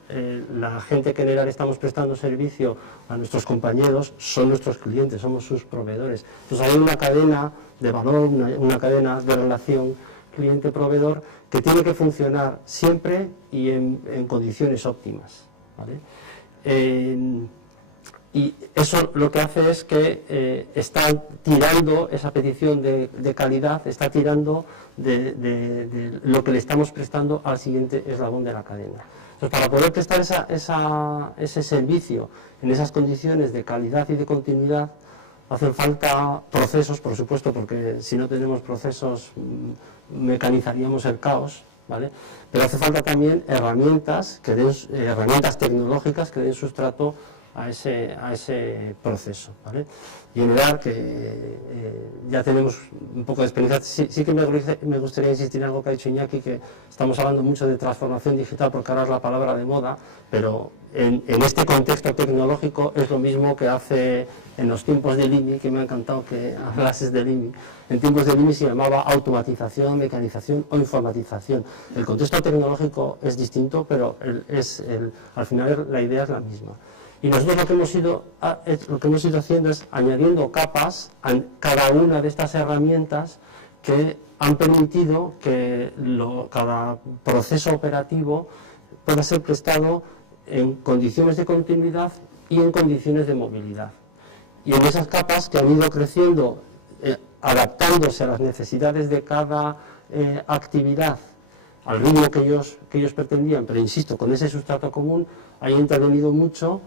la gente que en el área estamos prestando servicio a nuestros compañeros, son nuestros clientes, somos sus proveedores. Entonces hay una cadena de valor, una cadena de relación cliente-proveedor que tiene que funcionar siempre y en condiciones óptimas, ¿vale? Y eso lo que hace es que está tirando esa petición de calidad, está tirando de lo que le estamos prestando al siguiente eslabón de la cadena. Entonces, para poder prestar ese servicio en esas condiciones de calidad y de continuidad, hacen falta procesos, por supuesto, porque si no tenemos procesos mecanizaríamos el caos, ¿vale? Pero hace falta también herramientas tecnológicas que den sustrato a ese proceso, ¿vale? Y en edad que ya tenemos un poco de experiencia, sí que me gustaría insistir en algo que ha dicho Iñaki, que estamos hablando mucho de transformación digital porque ahora es la palabra de moda, pero en este contexto tecnológico es lo mismo que hace en los tiempos del IMI, que me ha encantado que hablases del IMI. En tiempos del IMI se llamaba automatización, mecanización o informatización. El contexto tecnológico es distinto, pero al final la idea es la misma. Y nosotros lo que hemos ido haciendo es añadiendo capas a cada una de estas herramientas que han permitido que cada proceso operativo pueda ser prestado en condiciones de continuidad y en condiciones de movilidad. Y en esas capas que han ido creciendo, adaptándose a las necesidades de cada actividad, al ritmo que ellos pretendían, pero insisto, con ese sustrato común, ha intervenido mucho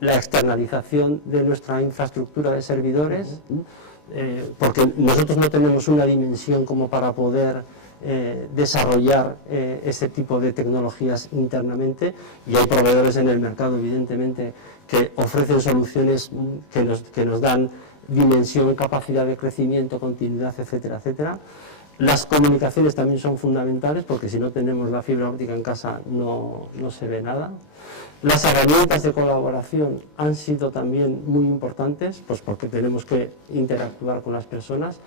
la externalización de nuestra infraestructura de servidores, porque nosotros no tenemos una dimensión como para poder desarrollar ese tipo de tecnologías internamente, y hay proveedores en el mercado, evidentemente, que ofrecen soluciones que nos dan dimensión, capacidad de crecimiento, continuidad, etcétera, etcétera. Las comunicaciones también son fundamentales, porque si no tenemos la fibra óptica en casa no se ve nada. Las herramientas de colaboración han sido también muy importantes, pues porque tenemos que interactuar con las personas.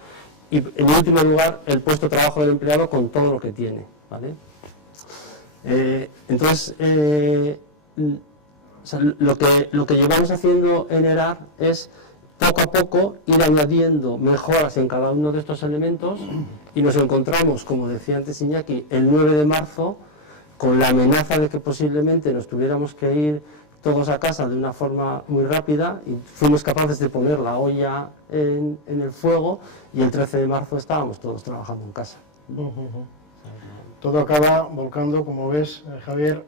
Y en último lugar, el puesto de trabajo del empleado con todo lo que tiene, ¿vale? Entonces, o sea, lo que llevamos haciendo en ERAR es poco a poco ir añadiendo mejoras en cada uno de estos elementos, y nos encontramos, como decía antes Iñaki, el 9 de marzo con la amenaza de que posiblemente nos tuviéramos que ir todos a casa de una forma muy rápida y fuimos capaces de poner la olla en el fuego y el 13 de marzo estábamos todos trabajando en casa. Todo acaba volcando, como ves, Javier,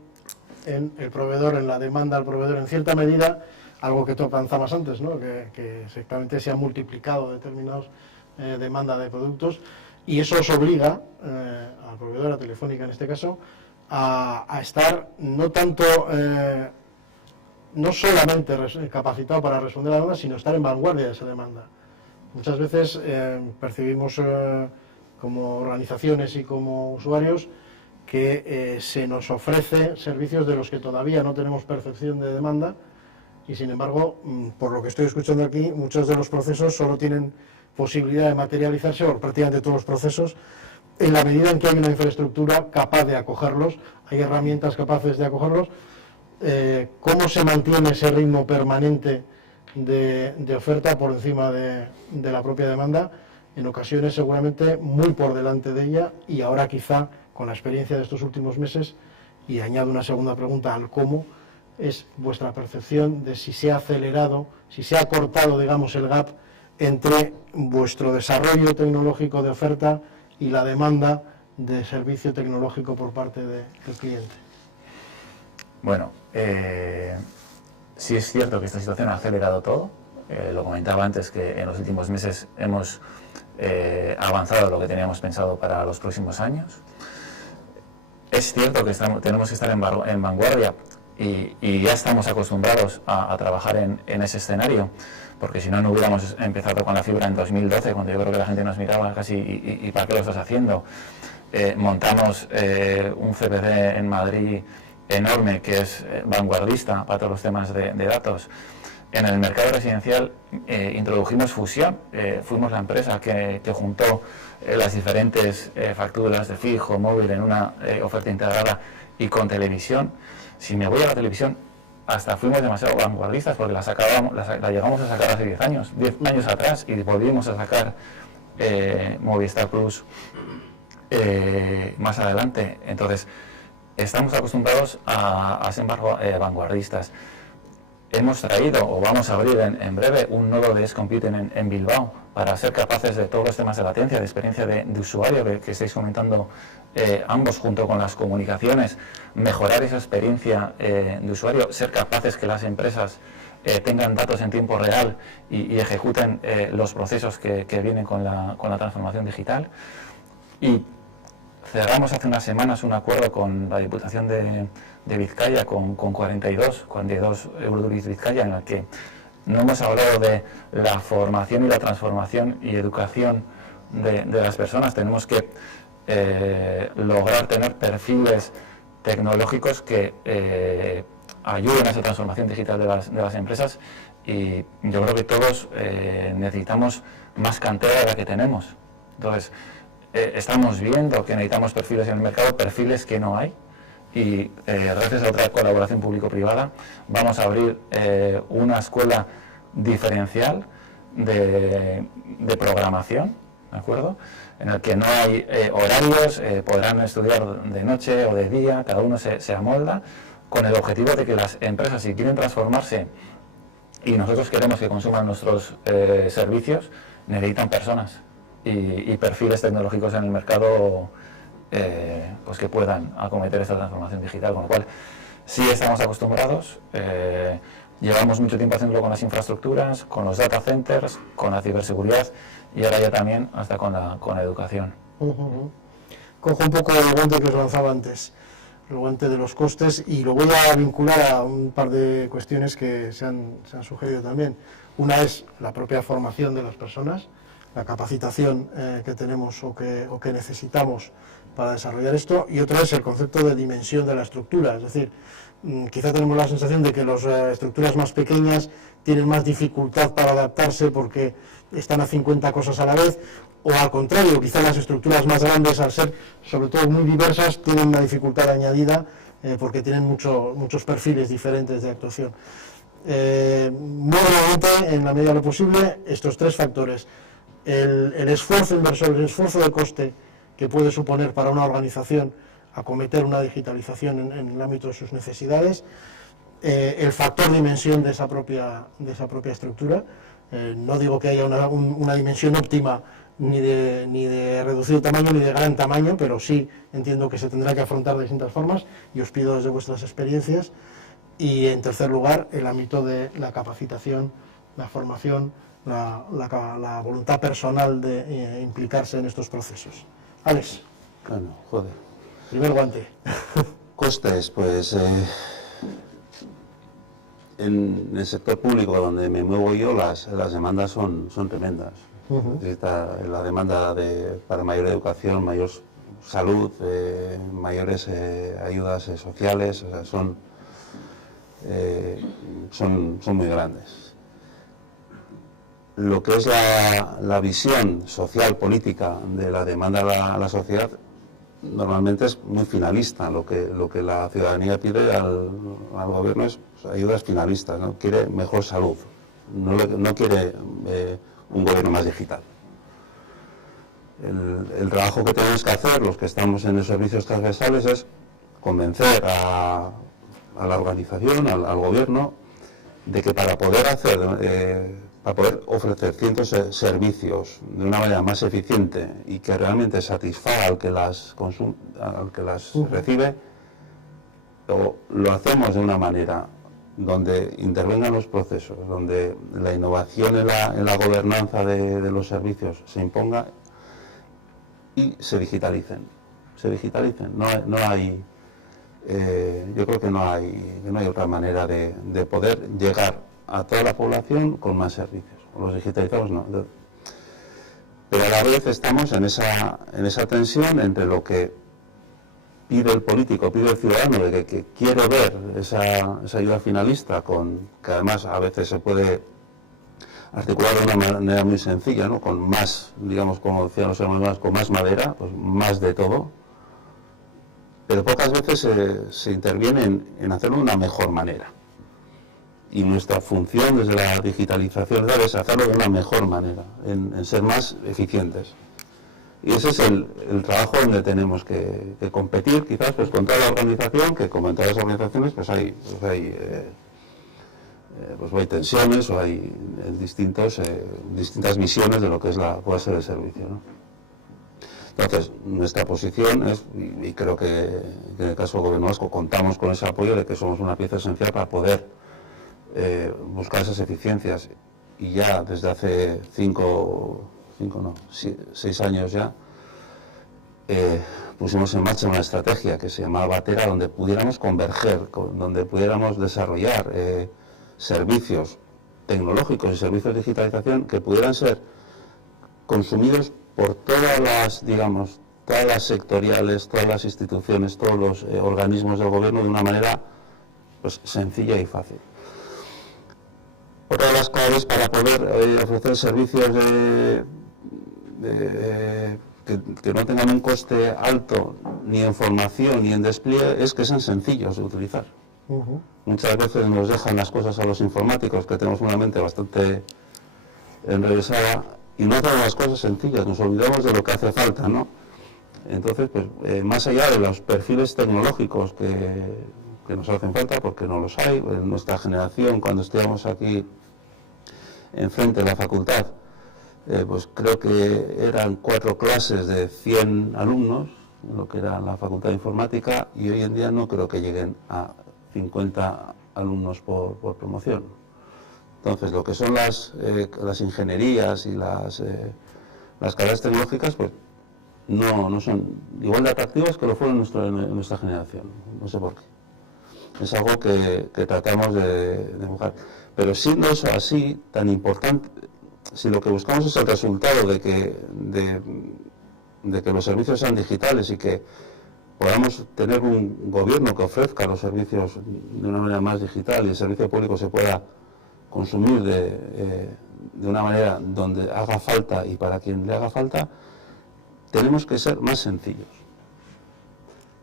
en el proveedor, en la demanda al proveedor, en cierta medida, algo que tú avanzabas antes, ¿no? que exactamente se ha multiplicado determinados demanda de productos, y eso os obliga, al proveedor, a Telefónica en este caso, a estar no tanto, no solamente capacitado para responder a la demanda, sino estar en vanguardia de esa demanda. Muchas veces percibimos como organizaciones y como usuarios que se nos ofrece servicios de los que todavía no tenemos percepción de demanda, y sin embargo, por lo que estoy escuchando aquí, muchos de los procesos solo tienen posibilidad de materializarse, o prácticamente todos los procesos, en la medida en que hay una infraestructura capaz de acogerlos, hay herramientas capaces de acogerlos. ¿Cómo se mantiene ese ritmo permanente de oferta por encima de la propia demanda? En ocasiones seguramente muy por delante de ella, y ahora quizá con la experiencia de estos últimos meses, y añado una segunda pregunta al cómo, es vuestra percepción de si se ha acelerado, si se ha cortado, digamos, el gap entre vuestro desarrollo tecnológico de oferta y la demanda de servicio tecnológico por parte del cliente. Bueno, sí es cierto que esta situación ha acelerado todo. Lo comentaba antes, que en los últimos meses hemos avanzado lo que teníamos pensado para los próximos años. Es cierto que tenemos que estar en vanguardia, y ya estamos acostumbrados a trabajar en ese escenario, porque si no, no hubiéramos empezado con la fibra en 2012, cuando yo creo que la gente nos miraba casi, ¿y para qué lo estás haciendo? Montamos un CPD en Madrid enorme, que es vanguardista para todos los temas de datos. En el mercado residencial introdujimos fusión, fuimos la empresa que juntó las diferentes facturas de fijo, móvil en una oferta integrada y con televisión. Si me voy a la televisión, hasta fuimos demasiado vanguardistas, porque la llegamos a sacar hace 10 años atrás, y volvimos a sacar Movistar Plus más adelante. Entonces, estamos acostumbrados a ser vanguardistas. Hemos traído, o vamos a abrir en breve, un nodo de Edge Computing en Bilbao, para ser capaces de todos los temas de latencia, de experiencia de usuario que estáis comentando ambos, junto con las comunicaciones, mejorar esa experiencia de usuario, ser capaces que las empresas tengan datos en tiempo real y ejecuten los procesos que vienen con la transformación digital. Y cerramos hace unas semanas un acuerdo con la Diputación de Vizcaya, con 42 Euroturis Vizcaya, en el que no hemos hablado de la formación y la transformación y educación de las personas. Tenemos que lograr tener perfiles tecnológicos que ayuden a esa transformación digital de las empresas, y yo creo que todos necesitamos más cantera de la que tenemos. Entonces, estamos viendo que necesitamos perfiles en el mercado, perfiles que no hay, y gracias a otra colaboración público-privada vamos a abrir una escuela diferencial de programación, ¿de acuerdo?, en el que no hay horarios, podrán estudiar de noche o de día, cada uno se amolda, con el objetivo de que las empresas, si quieren transformarse y nosotros queremos que consuman nuestros servicios, necesitan personas y perfiles tecnológicos en el mercado pues que puedan acometer esta transformación digital, con lo cual sí estamos acostumbrados. Llevamos mucho tiempo haciéndolo con las infraestructuras, con los data centers, con la ciberseguridad, y ahora ya también hasta con la educación. Cojo un poco el guante que os lanzaba antes, el guante de los costes, y lo voy a vincular a un par de cuestiones que se han sugerido también. Una es la propia formación de las personas, la capacitación que tenemos o que necesitamos para desarrollar esto, y otra es el concepto de dimensión de la estructura. Es decir, quizá tenemos la sensación de que las estructuras más pequeñas tienen más dificultad para adaptarse porque están a 50 cosas a la vez, o al contrario, quizá las estructuras más grandes, al ser sobre todo muy diversas, tienen una dificultad añadida porque tienen muchos perfiles diferentes de actuación. Muy brevemente, en la medida de lo posible, estos tres factores: el esfuerzo inversor, el esfuerzo de coste que puede suponer para una organización acometer una digitalización en el ámbito de sus necesidades, el factor dimensión de esa propia estructura. No digo que haya una dimensión óptima ni de reducido tamaño ni de gran tamaño, pero sí entiendo que se tendrá que afrontar de distintas formas y os pido desde vuestras experiencias. Y en tercer lugar, el ámbito de la capacitación, la formación, la voluntad personal de implicarse en estos procesos. Alex. Bueno, joder. Primer guante. Costes, pues en el sector público donde me muevo yo, las demandas son tremendas. La demanda para mayor educación, mayor salud, mayores ayudas sociales, o sea, son muy grandes. Lo que es la visión social, política de la demanda a la sociedad, normalmente es muy finalista. Lo que la ciudadanía pide al gobierno es ayudas finalistas, ¿no? Quiere mejor salud, no quiere un gobierno más digital. El trabajo que tenemos que hacer, los que estamos en los servicios transversales, es convencer a la organización, al gobierno, de que para poder ofrecer ciertos servicios de una manera más eficiente y que realmente satisfaga al que las recibe, lo hacemos de una manera donde intervengan los procesos, donde la innovación en la gobernanza de los servicios se imponga y se digitalicen. No hay, yo creo que no hay otra manera de poder llegar a toda la población con más servicios. Los digitalizados no. Pero a la vez estamos en esa tensión entre lo que pide el político, pide el ciudadano, de que quiere ver esa ayuda finalista, que además a veces se puede articular de una manera muy sencilla, ¿no? Con más, digamos, como decían los hermanos, con más madera, pues más de todo. Pero pocas veces se interviene en hacerlo de una mejor manera. Y nuestra función desde la digitalización es hacerlo de una mejor manera, en ser más eficientes. Y ese es el trabajo donde tenemos que competir, quizás, pues con toda la organización, que como en todas las organizaciones, pues hay tensiones o hay distintas visiones de lo que puede ser el servicio, ¿no? Entonces, nuestra posición es, y creo que en el caso del Gobierno vasco contamos con ese apoyo de que somos una pieza esencial para poder buscar esas eficiencias. Y ya desde hace 6 años ya, pusimos en marcha una estrategia que se llamaba Batera, donde pudiéramos converger, donde pudiéramos desarrollar servicios tecnológicos y servicios de digitalización que pudieran ser consumidos por todas las sectoriales, todas las instituciones, todos los organismos del gobierno de una manera, pues, sencilla y fácil. Otra de las claves para poder ofrecer servicios que no tengan un coste alto ni en formación ni en despliegue es que sean sencillos de utilizar. Muchas veces nos dejan las cosas a los informáticos, que tenemos una mente bastante enrevesada, y no hacemos las cosas sencillas, nos olvidamos de lo que hace falta, ¿no? Entonces, pues, más allá de los perfiles tecnológicos que nos hacen falta, porque no los hay, en nuestra generación, cuando estudiamos aquí enfrente de la facultad, pues creo que eran 4 clases de 100 alumnos, lo que era la facultad de informática, y hoy en día no creo que lleguen a 50 alumnos por promoción. Entonces, lo que son las ingenierías y las carreras tecnológicas, pues no son igual de atractivas que lo fueron en nuestra generación. No sé por qué. Es algo que tratamos de buscar. Pero siendo eso así, tan importante, si lo que buscamos es el resultado de que los servicios sean digitales y que podamos tener un gobierno que ofrezca los servicios de una manera más digital y el servicio público se pueda consumir de una manera donde haga falta y para quien le haga falta, tenemos que ser más sencillos.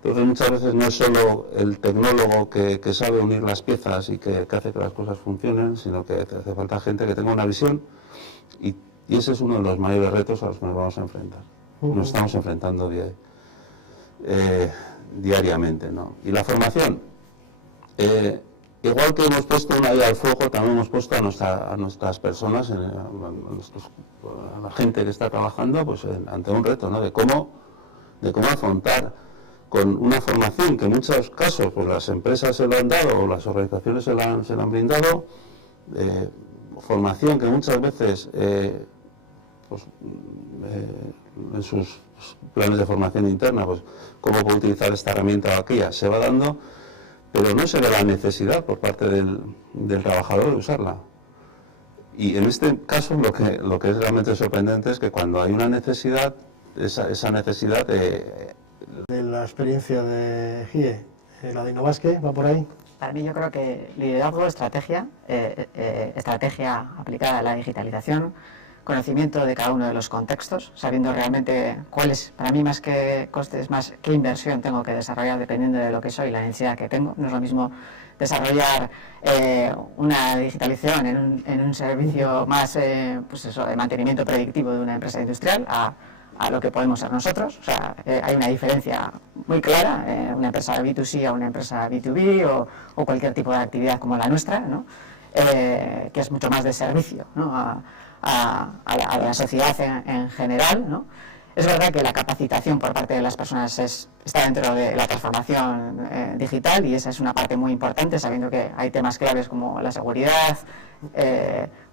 Entonces, muchas veces no es solo el tecnólogo que sabe unir las piezas y que hace que las cosas funcionen, sino que hace falta gente que tenga una visión, y ese es uno de los mayores retos a los que nos vamos a enfrentar. Nos estamos enfrentando diariamente, ¿no? Y la formación, igual que hemos puesto una vía al fuego, también hemos puesto a nuestras personas, a la gente que está trabajando, pues ante un reto, ¿no? de cómo afrontar con una formación que en muchos casos pues las empresas se lo han dado o las organizaciones se la han brindado, formación que muchas veces en sus planes de formación interna, pues cómo puede utilizar esta herramienta o aquella, se va dando, pero no se ve la necesidad por parte del trabajador de usarla. Y en este caso lo que es realmente sorprendente es que cuando hay una necesidad, esa necesidad De la experiencia de GIE, la de Innovasque, ¿va por ahí? Para mí yo creo que liderazgo, estrategia aplicada a la digitalización, conocimiento de cada uno de los contextos, sabiendo realmente cuál es, para mí más que costes, más qué inversión tengo que desarrollar dependiendo de lo que soy y la necesidad que tengo. No es lo mismo desarrollar una digitalización en un servicio más pues eso, de mantenimiento predictivo de una empresa industrial a lo que podemos ser nosotros. O sea, hay una diferencia muy clara, una empresa B2C a una empresa B2B o cualquier tipo de actividad como la nuestra, ¿no? Que es mucho más de servicio, ¿no? a la sociedad en general, ¿no? Es verdad que la capacitación por parte de las personas está dentro de la transformación digital y esa es una parte muy importante, sabiendo que hay temas claves como la seguridad,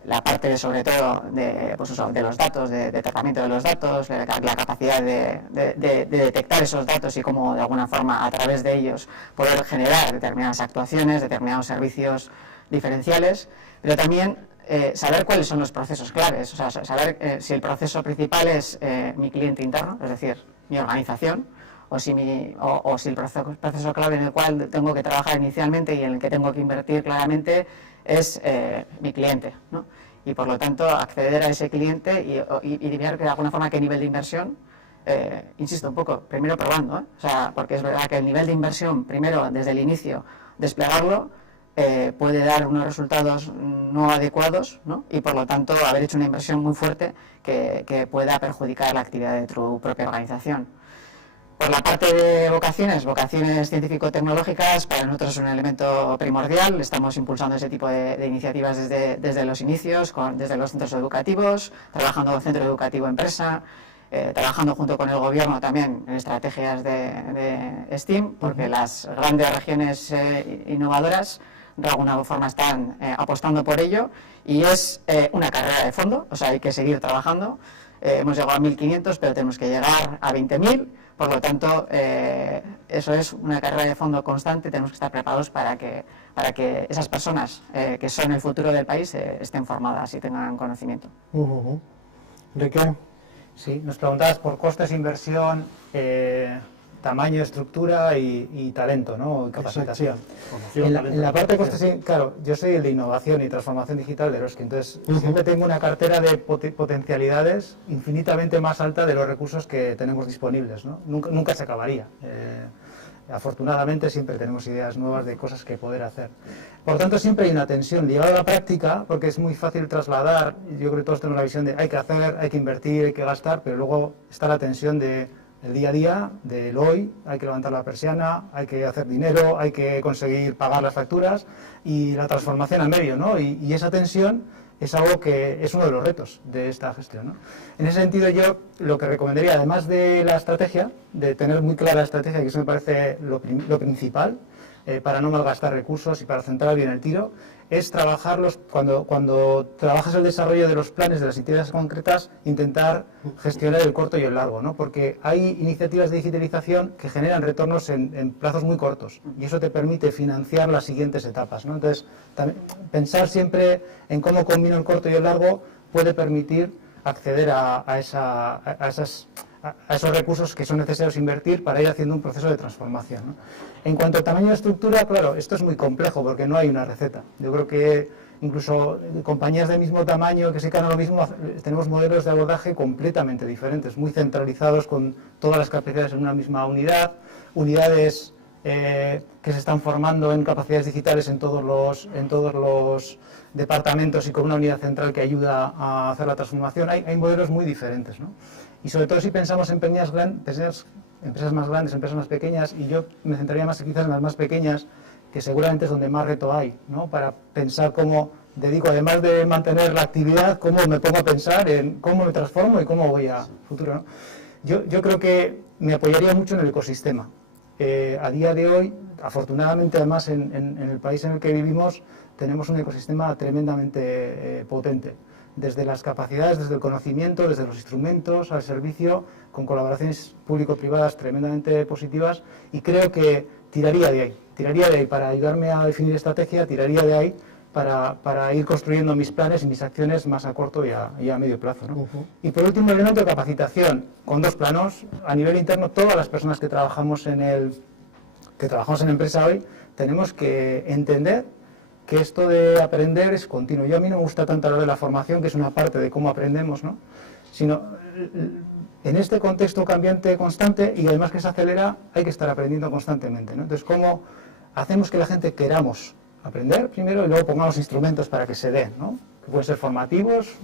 la parte sobre todo de los datos, de tratamiento de los datos, la capacidad de detectar esos datos y cómo de alguna forma a través de ellos poder generar determinadas actuaciones, determinados servicios diferenciales, pero también saber cuáles son los procesos claves, o sea, saber si el proceso principal es mi cliente interno, es decir, mi organización, o si el proceso clave en el cual tengo que trabajar inicialmente y en el que tengo que invertir claramente es mi cliente, ¿no? Y por lo tanto acceder a ese cliente y ver de alguna forma qué nivel de inversión, insisto un poco, primero probando, o sea, porque es verdad que el nivel de inversión, primero desde el inicio, desplegarlo, puede dar unos resultados no adecuados, ¿no? Y por lo tanto haber hecho una inversión muy fuerte que pueda perjudicar la actividad de tu propia organización. Por la parte de vocaciones científico-tecnológicas, para nosotros es un elemento primordial. Estamos impulsando ese tipo de iniciativas desde los inicios, desde los centros educativos, trabajando con centro educativo empresa, trabajando junto con el gobierno también en estrategias de STEAM, porque las grandes regiones innovadoras de alguna forma están apostando por ello y es una carrera de fondo, o sea, hay que seguir trabajando. Hemos llegado a 1.500, pero tenemos que llegar a 20.000, por lo tanto, eso es una carrera de fondo constante, tenemos que estar preparados para que esas personas que son el futuro del país estén formadas y tengan conocimiento. Enrique. Sí, nos preguntabas por costes, inversión, tamaño, estructura y talento, ¿no? Y capacitación. En la parte de costes, claro, yo soy el de innovación y transformación digital de Eroski, entonces siempre tengo una cartera de potencialidades infinitamente más alta de los recursos que tenemos disponibles, ¿no? Nunca se acabaría. Afortunadamente siempre tenemos ideas nuevas de cosas que poder hacer. Por lo tanto, siempre hay una tensión ligada a la práctica, porque es muy fácil trasladar, yo creo que todos tenemos la visión de hay que hacer, hay que invertir, hay que gastar, pero luego está la tensión de el día a día, del hoy, hay que levantar la persiana, hay que hacer dinero, hay que conseguir pagar las facturas y la transformación al medio, ¿no? Y esa tensión es algo que es uno de los retos de esta gestión, ¿no? En ese sentido, yo lo que recomendaría, además de la estrategia, de tener muy clara la estrategia, que eso me parece lo principal, para no malgastar recursos y para centrar bien el tiro, es trabajarlos, cuando trabajas el desarrollo de los planes de las iniciativas concretas, intentar gestionar el corto y el largo, ¿no? Porque hay iniciativas de digitalización que generan retornos en plazos muy cortos y eso te permite financiar las siguientes etapas, ¿no? Entonces, pensar siempre en cómo combino el corto y el largo puede permitir acceder a esos recursos que son necesarios invertir para ir haciendo un proceso de transformación, ¿no? En cuanto al tamaño de estructura, claro, esto es muy complejo porque no hay una receta. Yo creo que incluso compañías del mismo tamaño que se dedican a lo mismo, tenemos modelos de abordaje completamente diferentes, muy centralizados con todas las capacidades en una misma unidad, unidades que se están formando en capacidades digitales en todos los departamentos y con una unidad central que ayuda a hacer la transformación. Hay modelos muy diferentes, ¿no? Y sobre todo si pensamos en empresas más grandes, empresas más pequeñas, y yo me centraría más quizás en las más pequeñas, que seguramente es donde más reto hay, ¿no? Para pensar cómo dedico, además de mantener la actividad, cómo me pongo a pensar en cómo me transformo y cómo voy a futuro, ¿no? Yo creo que me apoyaría mucho en el ecosistema. A día de hoy, afortunadamente además en el país en el que vivimos, tenemos un ecosistema tremendamente potente, desde las capacidades, desde el conocimiento, desde los instrumentos al servicio, con colaboraciones público-privadas tremendamente positivas, y creo que tiraría de ahí para ayudarme a definir estrategia, tiraría de ahí para ir construyendo mis planes y mis acciones más a corto y a medio plazo, ¿no? Y por último, el elemento de capacitación, con dos planos. A nivel interno, todas las personas que trabajamos en empresa hoy, tenemos que entender que esto de aprender es continuo. A mí no me gusta tanto hablar de la formación, que es una parte de cómo aprendemos, ¿no? Sino en este contexto cambiante constante, y además que se acelera, hay que estar aprendiendo constantemente, ¿no? Entonces, ¿cómo hacemos que la gente queramos aprender primero y luego pongamos instrumentos para que se den, ¿no? Que pueden ser formativos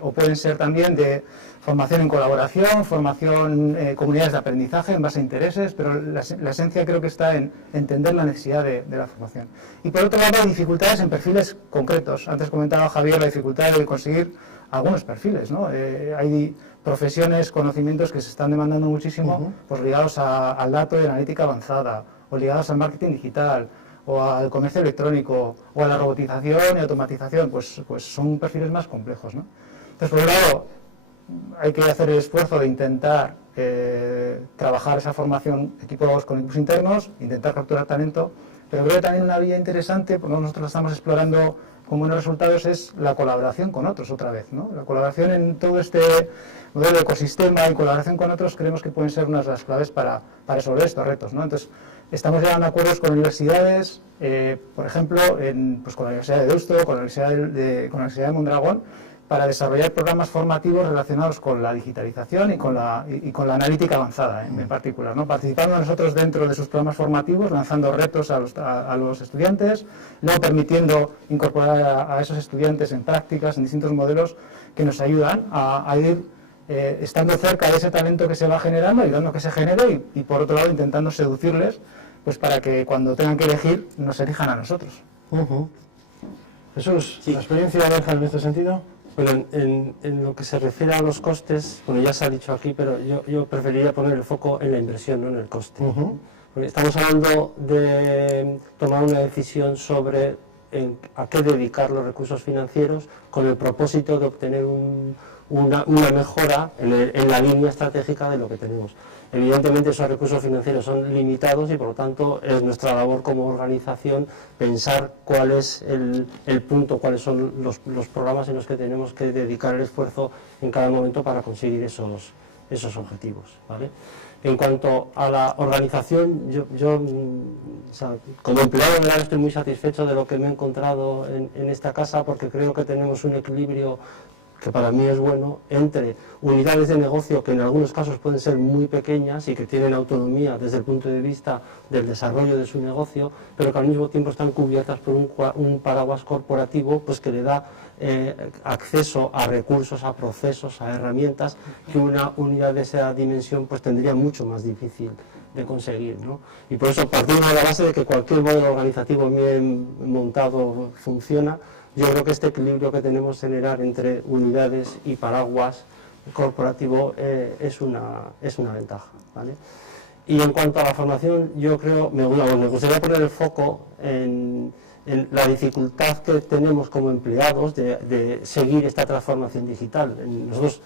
o pueden ser también de formación en colaboración, formación, comunidades de aprendizaje en base a intereses, pero la esencia creo que está en entender la necesidad de la formación. Y por otro lado, dificultades en perfiles concretos. Antes comentaba Javier la dificultad de conseguir algunos perfiles, ¿no? Hay profesiones, conocimientos que se están demandando muchísimo, pues ligados al dato y analítica avanzada, o ligados al marketing digital, o al comercio electrónico, o a la robotización y automatización, pues son perfiles más complejos, ¿no? Entonces, por un lado, hay que hacer el esfuerzo de intentar trabajar esa formación con equipos internos, intentar capturar talento, pero creo que también una vía interesante, porque nosotros la estamos explorando con buenos resultados, es la colaboración con otros otra vez, ¿no? La colaboración en todo este modelo de ecosistema y colaboración con otros creemos que pueden ser unas de las claves para resolver estos retos, ¿no? Entonces, estamos llegando a acuerdos con universidades, por ejemplo, con la Universidad de Deusto, con la Universidad de Mondragón, para desarrollar programas formativos relacionados con la digitalización y con la analítica avanzada, en particular, ¿no? Participando nosotros dentro de sus programas formativos, lanzando retos a los estudiantes, luego permitiendo incorporar a esos estudiantes en prácticas, en distintos modelos que nos ayudan a ir estando cerca de ese talento que se va generando, ayudando a que se genere y por otro lado intentando seducirles, pues para que cuando tengan que elegir nos elijan a nosotros. Jesús, ¿la experiencia avanza en este sentido? Bueno, en lo que se refiere a los costes, bueno, ya se ha dicho aquí, pero yo preferiría poner el foco en la inversión, no en el coste. Porque estamos hablando de tomar una decisión sobre a qué dedicar los recursos financieros con el propósito de obtener una mejora en la línea estratégica de lo que tenemos. Evidentemente esos recursos financieros son limitados y por lo tanto es nuestra labor como organización pensar cuál es el punto, cuáles son los programas en los que tenemos que dedicar el esfuerzo en cada momento para conseguir esos objetivos, ¿vale? En cuanto a la organización, yo o sea, como empleado general estoy muy satisfecho de lo que me he encontrado en esta casa, porque creo que tenemos un equilibrio que para mí es bueno, entre unidades de negocio que en algunos casos pueden ser muy pequeñas y que tienen autonomía desde el punto de vista del desarrollo de su negocio, pero que al mismo tiempo están cubiertas por un paraguas corporativo pues que le da acceso a recursos, a procesos, a herramientas que una unidad de esa dimensión pues tendría mucho más difícil de conseguir, ¿no? Y por eso partimos de la base de que cualquier modelo organizativo bien montado funciona. Yo creo que este equilibrio que tenemos que generar entre unidades y paraguas corporativo es una ventaja, ¿vale? Y en cuanto a la formación, yo creo, me gustaría poner el foco en la dificultad que tenemos como empleados de seguir esta transformación digital. Nosotros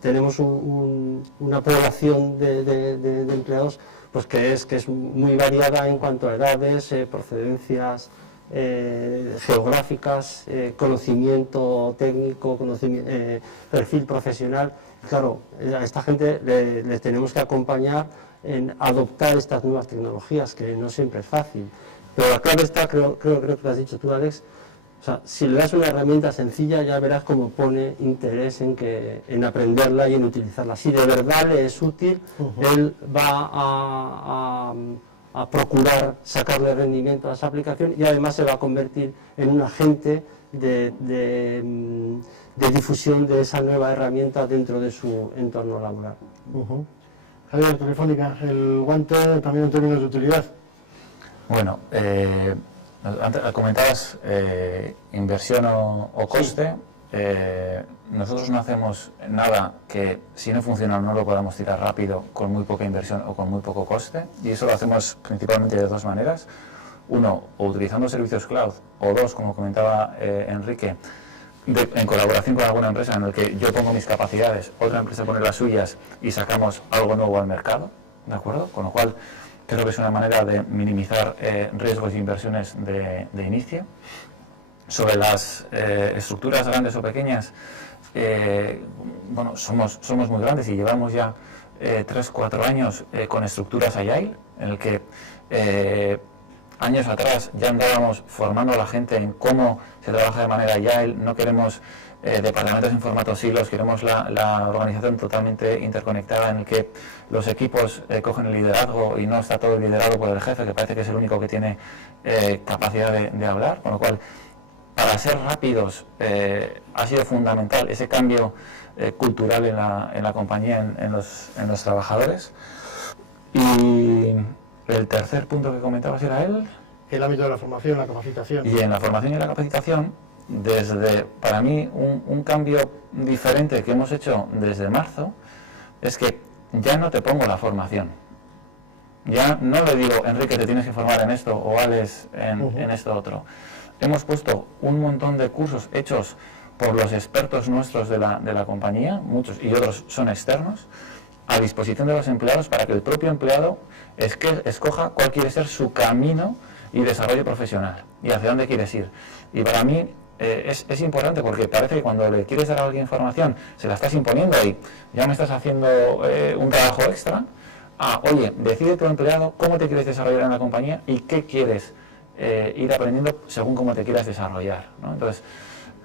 tenemos una población de empleados pues que es muy variada en cuanto a edades, procedencias, geográficas, conocimiento técnico, perfil profesional. Claro, a esta gente les tenemos que acompañar en adoptar estas nuevas tecnologías, que no siempre es fácil. Pero la clave está, creo que lo has dicho tú, Alex, o sea, si le das una herramienta sencilla ya verás cómo pone interés en aprenderla y en utilizarla. Si de verdad le es útil, él va a procurar sacarle rendimiento a esa aplicación y además se va a convertir en un agente de difusión de esa nueva herramienta dentro de su entorno laboral. Javier, Telefónica, el guante también en términos de utilidad. Bueno, antes comentabas inversión o coste. Nosotros no hacemos nada que, si no funciona, no lo podamos tirar rápido con muy poca inversión o con muy poco coste, y eso lo hacemos principalmente de dos maneras. Uno, o utilizando servicios cloud, o dos, como comentaba Enrique, en colaboración con alguna empresa en la que yo pongo mis capacidades, otra empresa pone las suyas y sacamos algo nuevo al mercado, ¿de acuerdo? Con lo cual, creo que es una manera de minimizar riesgos e inversiones de inicio. Sobre las estructuras grandes o pequeñas, bueno, somos muy grandes y llevamos ya 3-4 años con estructuras Agile, en el que años atrás ya andábamos formando a la gente en cómo se trabaja de manera Agile. No queremos departamentos en formato silos, queremos la organización totalmente interconectada, en el que los equipos cogen el liderazgo y no está todo liderado por el jefe, que parece que es el único que tiene capacidad de hablar, con lo cual, para ser rápidos, ha sido fundamental ese cambio cultural en la compañía, en los trabajadores. Y el tercer punto que comentabas era el ámbito de la formación, la capacitación. Y en la formación y la capacitación, para mí, un cambio diferente que hemos hecho desde marzo es que ya no te pongo la formación. Ya no le digo, Enrique, te tienes que formar en esto, o Alex en esto otro. Hemos puesto un montón de cursos hechos por los expertos nuestros de la compañía, muchos y otros son externos, a disposición de los empleados, para que el propio empleado escoja cuál quiere ser su camino y desarrollo profesional y hacia dónde quieres ir. Y para mí es importante, porque parece que cuando le quieres dar a alguien información se la estás imponiendo y ya me estás haciendo un trabajo extra. Oye, decide tu empleado cómo te quieres desarrollar en la compañía y qué quieres ir aprendiendo según cómo te quieras desarrollar, ¿no? Entonces,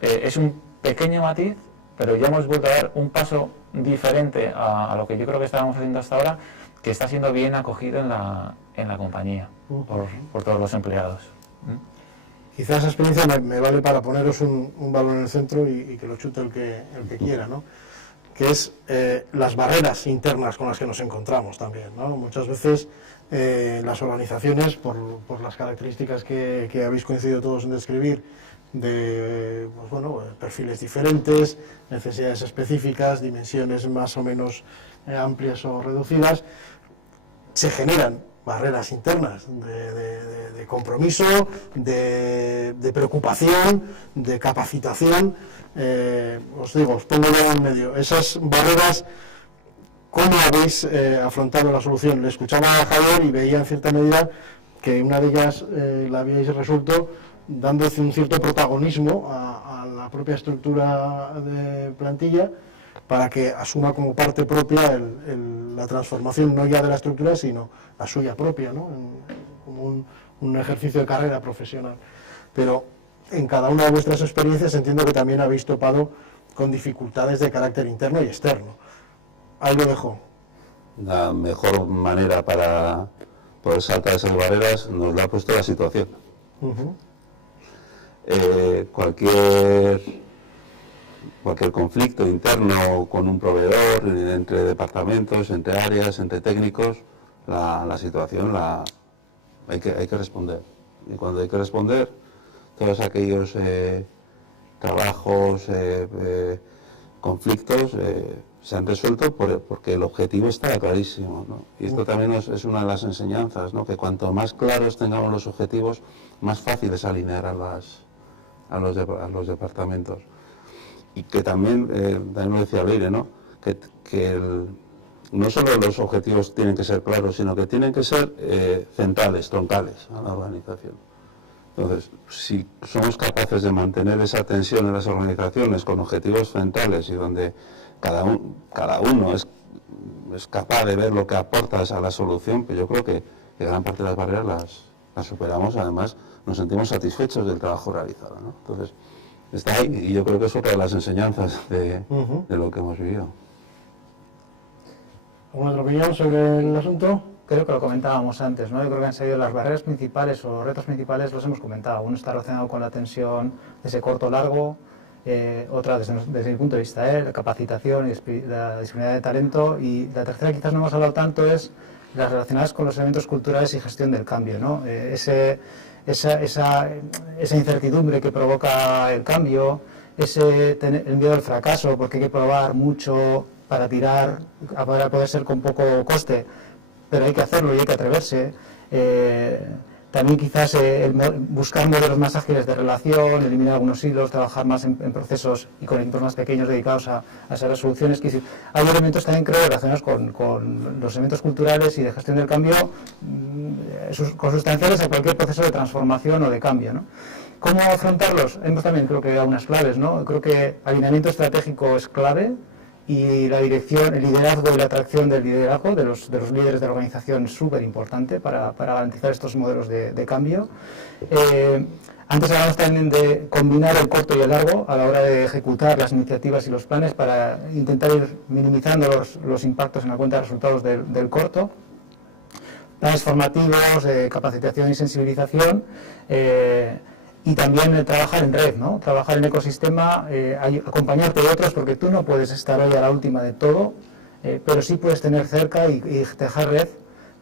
es un pequeño matiz, pero ya hemos vuelto a dar un paso diferente a lo que yo creo que estábamos haciendo hasta ahora, que está siendo bien acogido en la compañía por todos los empleados. Quizás esa experiencia me vale para poneros un valor en el centro y que lo chute el que quiera, ¿no? Que es las barreras internas con las que nos encontramos también, ¿no? Muchas veces las organizaciones, por las características que habéis coincidido todos en describir, de pues bueno, perfiles diferentes, necesidades específicas, dimensiones más o menos amplias o reducidas, se generan barreras internas de compromiso, de preocupación, de capacitación. Os digo, os pongo ya en medio. Esas barreras, ¿cómo habéis afrontado la solución? Le escuchaba a Javier y veía en cierta medida que una de ellas la habíais resuelto dando un cierto protagonismo a la propia estructura de plantilla, para que asuma como parte propia la transformación, no ya de la estructura, sino la suya propia, ¿no? Como un ejercicio de carrera profesional. Pero en cada una de vuestras experiencias entiendo que también habéis topado con dificultades de carácter interno y externo. Ahí lo dejo. La mejor manera para poder saltar esas barreras nos la ha puesto la situación. Cualquier conflicto interno con un proveedor, entre departamentos, entre áreas, entre técnicos, la situación hay que responder. Y cuando hay que responder, todos aquellos trabajos, conflictos se han resuelto porque el objetivo estaba clarísimo, ¿no? Y esto también es una de las enseñanzas, ¿no? Que cuanto más claros tengamos los objetivos, más fácil es alinear a los departamentos. Y que también lo decía Leire, ¿no? No solo los objetivos tienen que ser claros, sino que tienen que ser centrales, troncales a la organización. Entonces, si somos capaces de mantener esa tensión en las organizaciones con objetivos centrales y donde cada uno es capaz de ver lo que aportas a la solución, pues yo creo que gran parte de las barreras las superamos. Además, nos sentimos satisfechos del trabajo realizado, ¿no? Entonces, está ahí, y yo creo que es otra de las enseñanzas de lo que hemos vivido. ¿Alguna otra opinión sobre el asunto? Creo que lo comentábamos antes, ¿no? Yo creo que han sido las barreras principales o retos principales, los hemos comentado. Uno está relacionado con la tensión de ese corto-largo, otra desde mi punto de vista, la capacitación y la disponibilidad de talento, y la tercera, quizás no hemos hablado tanto, es las relacionadas con los elementos culturales y gestión del cambio, ¿no? Esa incertidumbre que provoca el cambio, el miedo al fracaso, porque hay que probar mucho para poder ser con poco coste, pero hay que hacerlo y hay que atreverse. También quizás buscar modelos más ágiles de relación, eliminar algunos hilos, trabajar más en procesos y con equipos más pequeños dedicados a esas resoluciones. Hay elementos también, creo, relacionados con los elementos culturales y de gestión del cambio consustanciales a cualquier proceso de transformación o de cambio, ¿no? ¿Cómo afrontarlos? Hemos también, creo que, dado unas claves, ¿no? Creo que alineamiento estratégico es clave, y la dirección, el liderazgo y la atracción del liderazgo de los líderes de la organización es súper importante para garantizar estos modelos de cambio. Antes hablamos también de combinar el corto y el largo a la hora de ejecutar las iniciativas y los planes para intentar ir minimizando los impactos en la cuenta de resultados del corto. Planes formativos, capacitación y sensibilización. Y también trabajar en red, ¿no? Trabajar en ecosistema, acompañarte de otros, porque tú no puedes estar hoy a la última de todo, pero sí puedes tener cerca y tejer red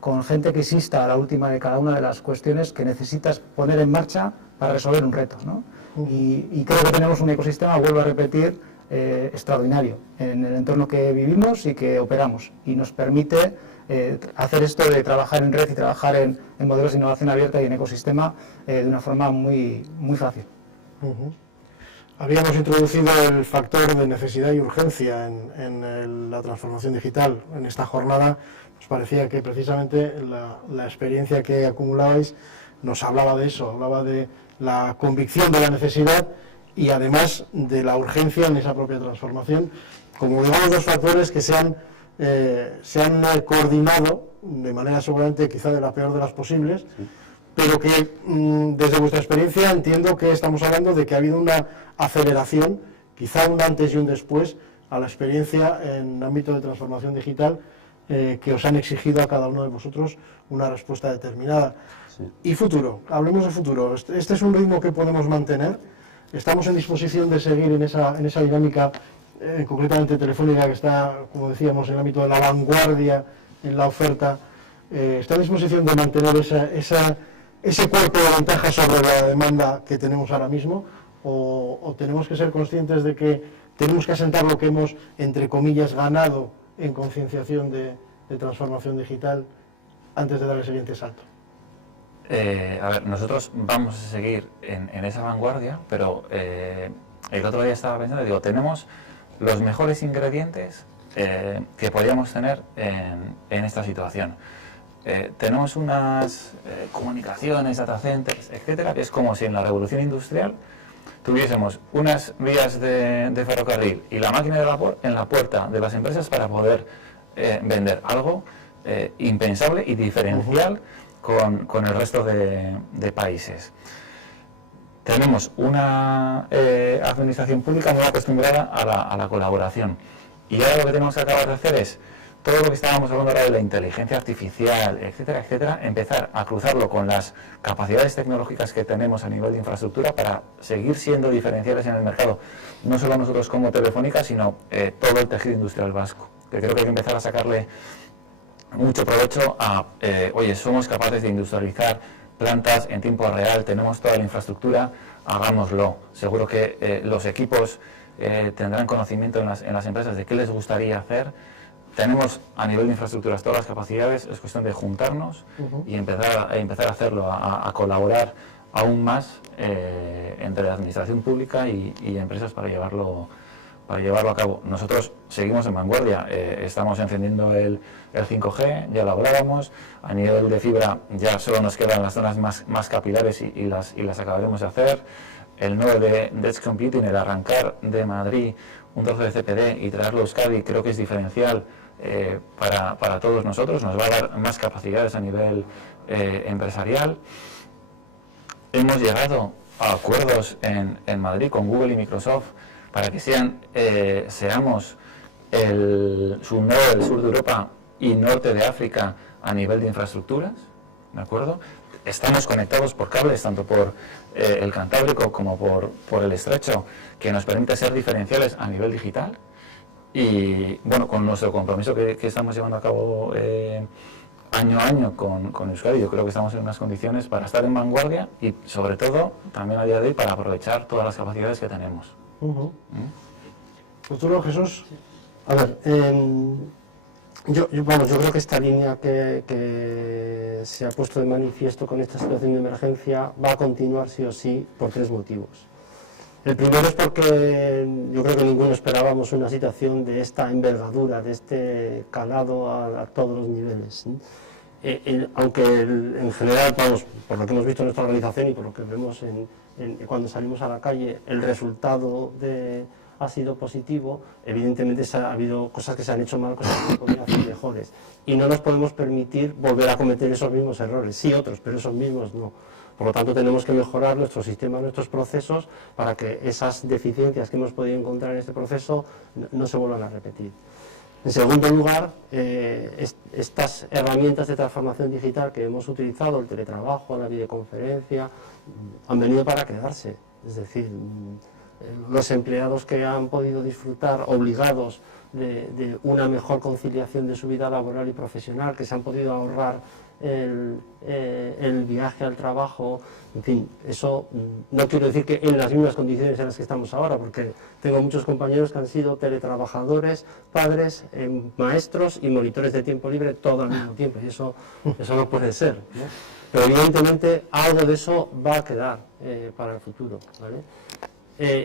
con gente que exista a la última de cada una de las cuestiones que necesitas poner en marcha para resolver un reto, ¿no? Y creo que tenemos un ecosistema, vuelvo a repetir, extraordinario en el entorno que vivimos y que operamos, y nos permite hacer esto de trabajar en red y trabajar en modelos de innovación abierta y en ecosistema de una forma muy, muy fácil. Habíamos introducido el factor de necesidad y urgencia en la transformación digital. En esta jornada nos parecía que precisamente la experiencia que acumulabais nos hablaba de eso, hablaba de la convicción de la necesidad y además de la urgencia en esa propia transformación, como digamos dos factores que se han coordinado de manera seguramente quizá de la peor de las posibles, sí, pero que desde vuestra experiencia entiendo que estamos hablando de que ha habido una aceleración, quizá un antes y un después a la experiencia en el ámbito de transformación digital que os han exigido a cada uno de vosotros una respuesta determinada. Sí. Y futuro, hablemos de futuro. Este es un ritmo que podemos mantener. Estamos en disposición de seguir en esa dinámica concretamente Telefónica, que está, como decíamos, en el ámbito de la vanguardia en la oferta, está en disposición de mantener ese cuerpo de ventaja sobre la demanda que tenemos ahora mismo, o tenemos que ser conscientes de que tenemos que asentar lo que hemos, entre comillas, ganado en concienciación de transformación digital antes de dar el siguiente salto. A ver, nosotros vamos a seguir en esa vanguardia, pero el otro día estaba pensando, digo, tenemos los mejores ingredientes que podríamos tener en esta situación. Tenemos unas comunicaciones, data centers, etcétera, que es como si en la revolución industrial tuviésemos unas vías de ferrocarril y la máquina en la puerta de las empresas para poder vender algo impensable y diferencial con el resto de países. Tenemos una administración pública muy acostumbrada a la colaboración, y ahora lo que tenemos que acabar de hacer es todo lo que estábamos hablando ahora de la inteligencia artificial, etcétera, etcétera, empezar a cruzarlo con las capacidades tecnológicas que tenemos a nivel de infraestructura para seguir siendo diferenciales en el mercado, no solo nosotros como Telefónica, sino todo el tejido industrial vasco, que creo que hay que empezar a sacarle mucho provecho a, oye, somos capaces de industrializar plantas en tiempo real, tenemos toda la infraestructura, hagámoslo. Seguro que los equipos tendrán conocimiento en las empresas de qué les gustaría hacer. Tenemos a nivel de infraestructuras todas las capacidades, es cuestión de juntarnos y empezar a hacerlo, a colaborar aún más entre la administración pública y empresas para llevarlo a cabo. Nosotros seguimos en vanguardia, estamos encendiendo el 5G, ya lo hablábamos, a nivel de fibra ya solo nos quedan las zonas más capilares y las acabaremos de hacer. El nuevo de Edge Computing, el arrancar de Madrid un trozo de CPD y traerlo a Euskadi, creo que es diferencial para todos nosotros, nos va a dar más capacidades a nivel empresarial. Hemos llegado a acuerdos en Madrid con Google y Microsoft para que seamos el subnodo del sur de Europa y norte de África a nivel de infraestructuras, ¿de acuerdo? Estamos conectados por cables, tanto por el Cantábrico como por el Estrecho, que nos permite ser diferenciales a nivel digital. Y bueno, con nuestro compromiso que estamos llevando a cabo año a año con Euskadi. Yo creo que estamos en unas condiciones para estar en vanguardia y, sobre todo, también a día de hoy para aprovechar todas las capacidades que tenemos. ¿Futuro, Jesús? A ver, yo creo que esta línea que se ha puesto de manifiesto con esta situación de emergencia va a continuar sí o sí por 3 motivos. El primero es porque yo creo que ninguno esperábamos una situación de esta envergadura, de este calado a todos los niveles. Aunque en general, vamos, por lo que hemos visto en nuestra organización y por lo que vemos cuando salimos a la calle, el resultado ha sido positivo. Evidentemente ha habido cosas que se han hecho mal, cosas que se podrían hacer mejores. Y no nos podemos permitir volver a cometer esos mismos errores. Sí otros, pero esos mismos no. Por lo tanto, tenemos que mejorar nuestro sistema, nuestros procesos, para que esas deficiencias que hemos podido encontrar en este proceso no se vuelvan a repetir. En segundo lugar, estas herramientas de transformación digital que hemos utilizado, el teletrabajo, la videoconferencia, han venido para quedarse. Es decir, los empleados que han podido disfrutar obligados de una mejor conciliación de su vida laboral y profesional, que se han podido ahorrar el viaje al trabajo, en fin, eso no quiero decir que en las mismas condiciones en las que estamos ahora, porque tengo muchos compañeros que han sido teletrabajadores, padres, maestros y monitores de tiempo libre todo al mismo tiempo, y eso no puede ser, ¿no? Pero evidentemente algo de eso va a quedar para el futuro, ¿vale?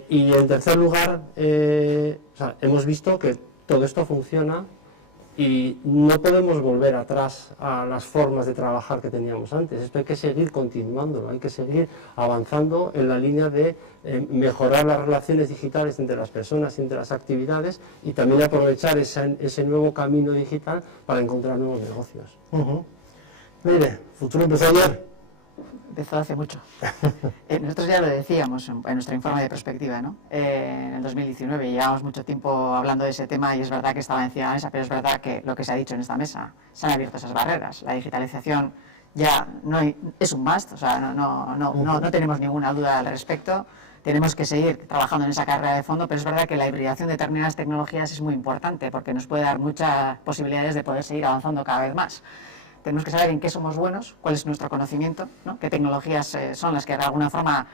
Y en tercer lugar, hemos visto que todo esto funciona y no podemos volver atrás a las formas de trabajar que teníamos antes. Esto hay que seguir continuándolo, hay que seguir avanzando en la línea de mejorar las relaciones digitales entre las personas y entre las actividades, y también aprovechar ese nuevo camino digital para encontrar nuevos negocios. Mire, futuro empezó ayer. Empezó hace mucho. Nosotros ya lo decíamos en nuestro informe de perspectiva, ¿no? En el 2019 llevamos mucho tiempo hablando de ese tema y es verdad que estaba encima de la mesa, pero es verdad que lo que se ha dicho en esta mesa, se han abierto esas barreras. La digitalización ya no es un must, o sea, no tenemos ninguna duda al respecto. Tenemos que seguir trabajando en esa carrera de fondo, pero es verdad que la hibridación de determinadas tecnologías es muy importante porque nos puede dar muchas posibilidades de poder seguir avanzando cada vez más. Tenemos que saber en qué somos buenos, cuál es nuestro conocimiento, ¿no? Qué tecnologías son las que de alguna forma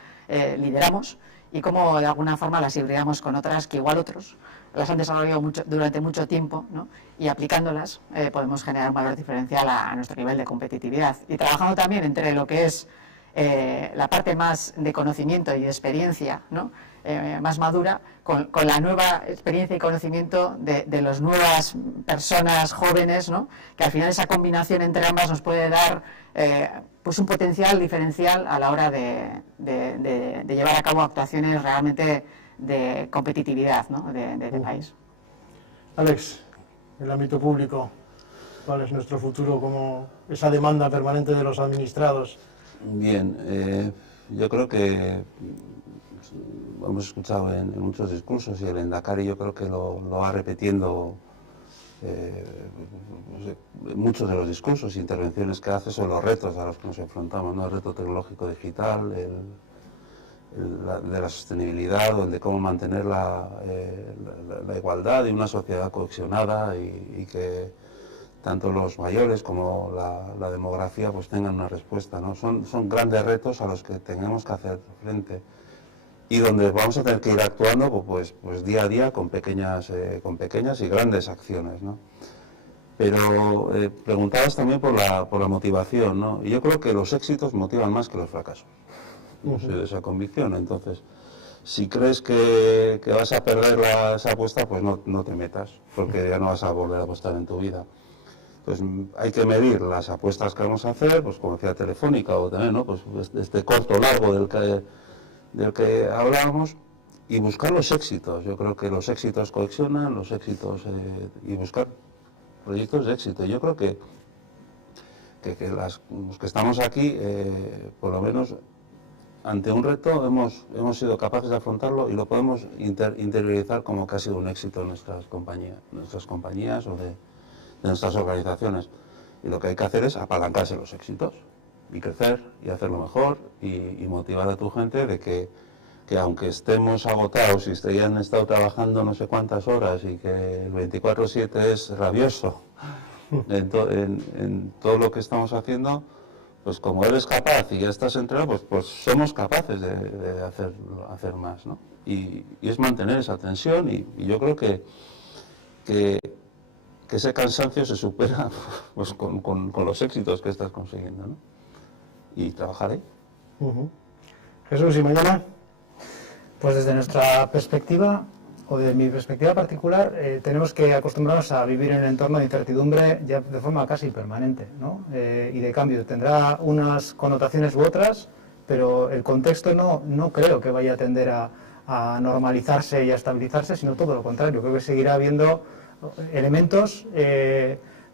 lideramos y cómo de alguna forma las hibridamos con otras que igual otros las han desarrollado durante mucho tiempo, ¿no? Y aplicándolas podemos generar un valor diferencial a nuestro nivel de competitividad. Y trabajando también entre lo que es la parte más de conocimiento y de experiencia, ¿no? Más madura, con la nueva experiencia y conocimiento de las nuevas personas jóvenes, ¿no? Que al final esa combinación entre ambas nos puede dar pues un potencial diferencial a la hora de llevar a cabo actuaciones realmente de competitividad, ¿no? del país. Alex, en el ámbito público, ¿cuál es nuestro futuro como esa demanda permanente de los administrados? Bien, yo creo que hemos escuchado en muchos discursos y el Endacari yo creo que lo va repitiendo muchos de los discursos e intervenciones que hace sobre los retos a los que nos enfrentamos, ¿no? El reto tecnológico digital, de la sostenibilidad, o el de cómo mantener la igualdad y una sociedad cohesionada y que tanto los mayores como la demografía pues tengan una respuesta, ¿no? Son grandes retos a los que tenemos que hacer frente y donde vamos a tener que ir actuando pues día a día con pequeñas y grandes acciones, ¿no? Pero preguntabas también por la motivación, ¿no? Y yo creo que los éxitos motivan más que los fracasos. No soy de esa convicción. Entonces, si crees que vas a perder esa apuesta, pues no te metas, porque ya no vas a volver a apostar en tu vida. Pues hay que medir las apuestas que vamos a hacer, pues como decía Telefónica o también, ¿no? Pues este corto largo del que hablábamos, y buscar los éxitos. Yo creo que los éxitos cohesionan, los éxitos y buscar proyectos de éxito. Yo creo que los que estamos aquí, por lo menos ante un reto, hemos sido capaces de afrontarlo y lo podemos interiorizar como que ha sido un éxito en nuestras compañías o de nuestras organizaciones. Y lo que hay que hacer es apalancarse los éxitos y crecer y hacerlo mejor y motivar a tu gente de que aunque estemos agotados y hayan estado trabajando no sé cuántas horas y que el 24/7 es rabioso en todo lo que estamos haciendo, pues como eres capaz y ya estás entrenado, pues somos capaces de hacer más, ¿no? Y es mantener esa tensión y yo creo que ese cansancio se supera pues, con los éxitos que estás consiguiendo, ¿no? Y trabajaré. Jesús, ¿y mañana? Pues desde nuestra perspectiva, o de mi perspectiva particular, tenemos que acostumbrarnos a vivir en un entorno de incertidumbre ya de forma casi permanente, ¿no? Y de cambio. Tendrá unas connotaciones u otras, pero el contexto no creo que vaya a tender a normalizarse y a estabilizarse, sino todo lo contrario. Creo que seguirá habiendo elementos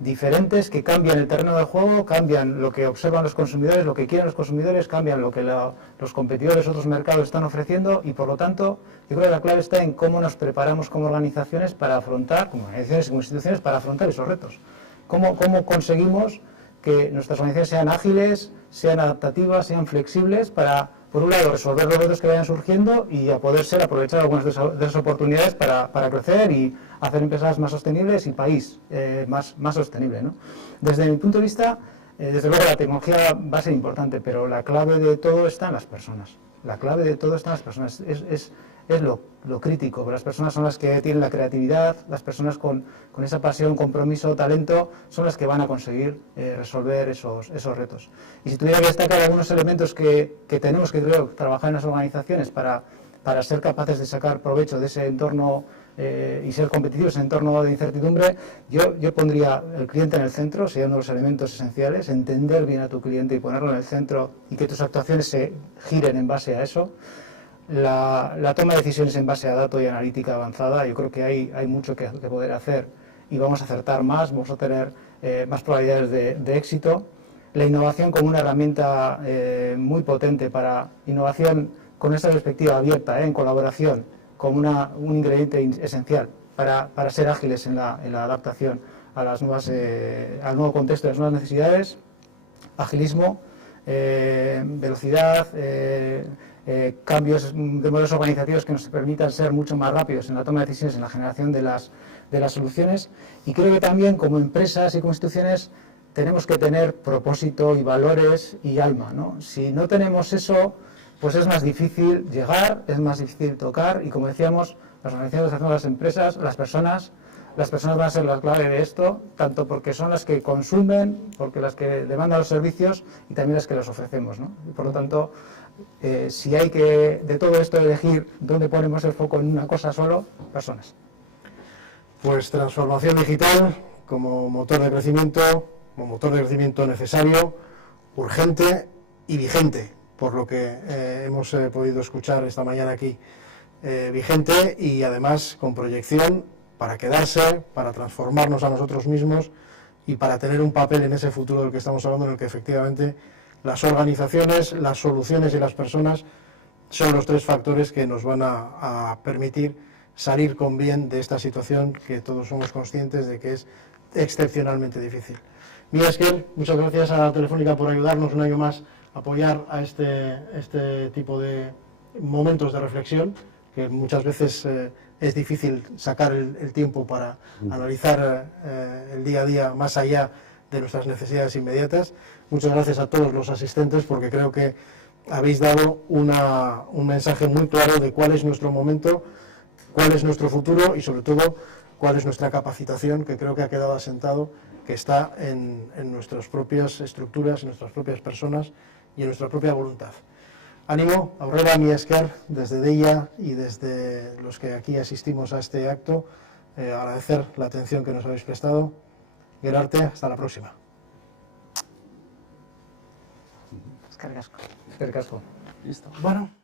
diferentes que cambian el terreno de juego, cambian lo que observan los consumidores, lo que quieren los consumidores, cambian lo que los competidores de otros mercados están ofreciendo y por lo tanto yo creo que la clave está en cómo nos preparamos como organizaciones para afrontar, como organizaciones y como instituciones, para afrontar esos retos. Cómo conseguimos que nuestras organizaciones sean ágiles, sean adaptativas, sean flexibles para, por un lado, resolver los retos que vayan surgiendo y a poder ser aprovechar algunas de esas oportunidades para crecer y hacer empresas más sostenibles y país más sostenible, ¿no? Desde mi punto de vista, desde luego la tecnología va a ser importante, pero la clave de todo está en las personas. La clave de todo está en las personas. Es lo crítico. Las personas son las que tienen la creatividad, las personas con esa pasión, compromiso, talento, son las que van a conseguir resolver esos retos. Y si tuviera que destacar algunos elementos que tenemos que creo, trabajar en las organizaciones para ser capaces de sacar provecho de ese entorno y ser competitivos en entorno de incertidumbre, yo pondría el cliente en el centro, sería uno de los elementos esenciales, entender bien a tu cliente y ponerlo en el centro y que tus actuaciones se giren en base a eso. La toma de decisiones en base a datos y analítica avanzada, yo creo que hay mucho que poder hacer y vamos a acertar más, vamos a tener más probabilidades de éxito. La innovación como una herramienta muy potente para innovación con esta perspectiva abierta, en colaboración, como un ingrediente esencial para ser ágiles en la adaptación a las nuevas, al nuevo contexto de las nuevas necesidades, agilismo, velocidad, cambios de modelos organizativos que nos permitan ser mucho más rápidos en la toma de decisiones, en la generación de las soluciones. Y creo que también como empresas y como instituciones tenemos que tener propósito y valores y alma, ¿no? Si no tenemos eso, pues es más difícil llegar, es más difícil tocar y como decíamos, las organizaciones, las empresas, las personas van a ser la clave de esto, tanto porque son las que consumen, porque las que demandan los servicios y también las que los ofrecemos, ¿no? Y por lo tanto, si hay que de todo esto elegir dónde ponemos el foco en una cosa solo, personas. Pues transformación digital como motor de crecimiento necesario, urgente y vigente, por lo que hemos podido escuchar esta mañana aquí, vigente y además con proyección para quedarse, para transformarnos a nosotros mismos y para tener un papel en ese futuro del que estamos hablando, en el que efectivamente las organizaciones, las soluciones y las personas son los tres factores que nos van a permitir salir con bien de esta situación que todos somos conscientes de que es excepcionalmente difícil. Miguel Esquer, muchas gracias a Telefónica por ayudarnos un año más a apoyar a este tipo de momentos de reflexión, que muchas veces es difícil sacar el tiempo para analizar el día a día más allá de nuestras necesidades inmediatas. Muchas gracias a todos los asistentes porque creo que habéis dado un mensaje muy claro de cuál es nuestro momento, cuál es nuestro futuro y sobre todo cuál es nuestra capacitación, que creo que ha quedado asentado, que está en nuestras propias estructuras, en nuestras propias personas y en nuestra propia voluntad. Ánimo, Aurrera, Miguel Esquer, desde Deia y desde los que aquí asistimos a este acto, agradecer la atención que nos habéis prestado. Gerarte, hasta la próxima. Eskerrik asko. Eskerrik asko. Listo. Bueno.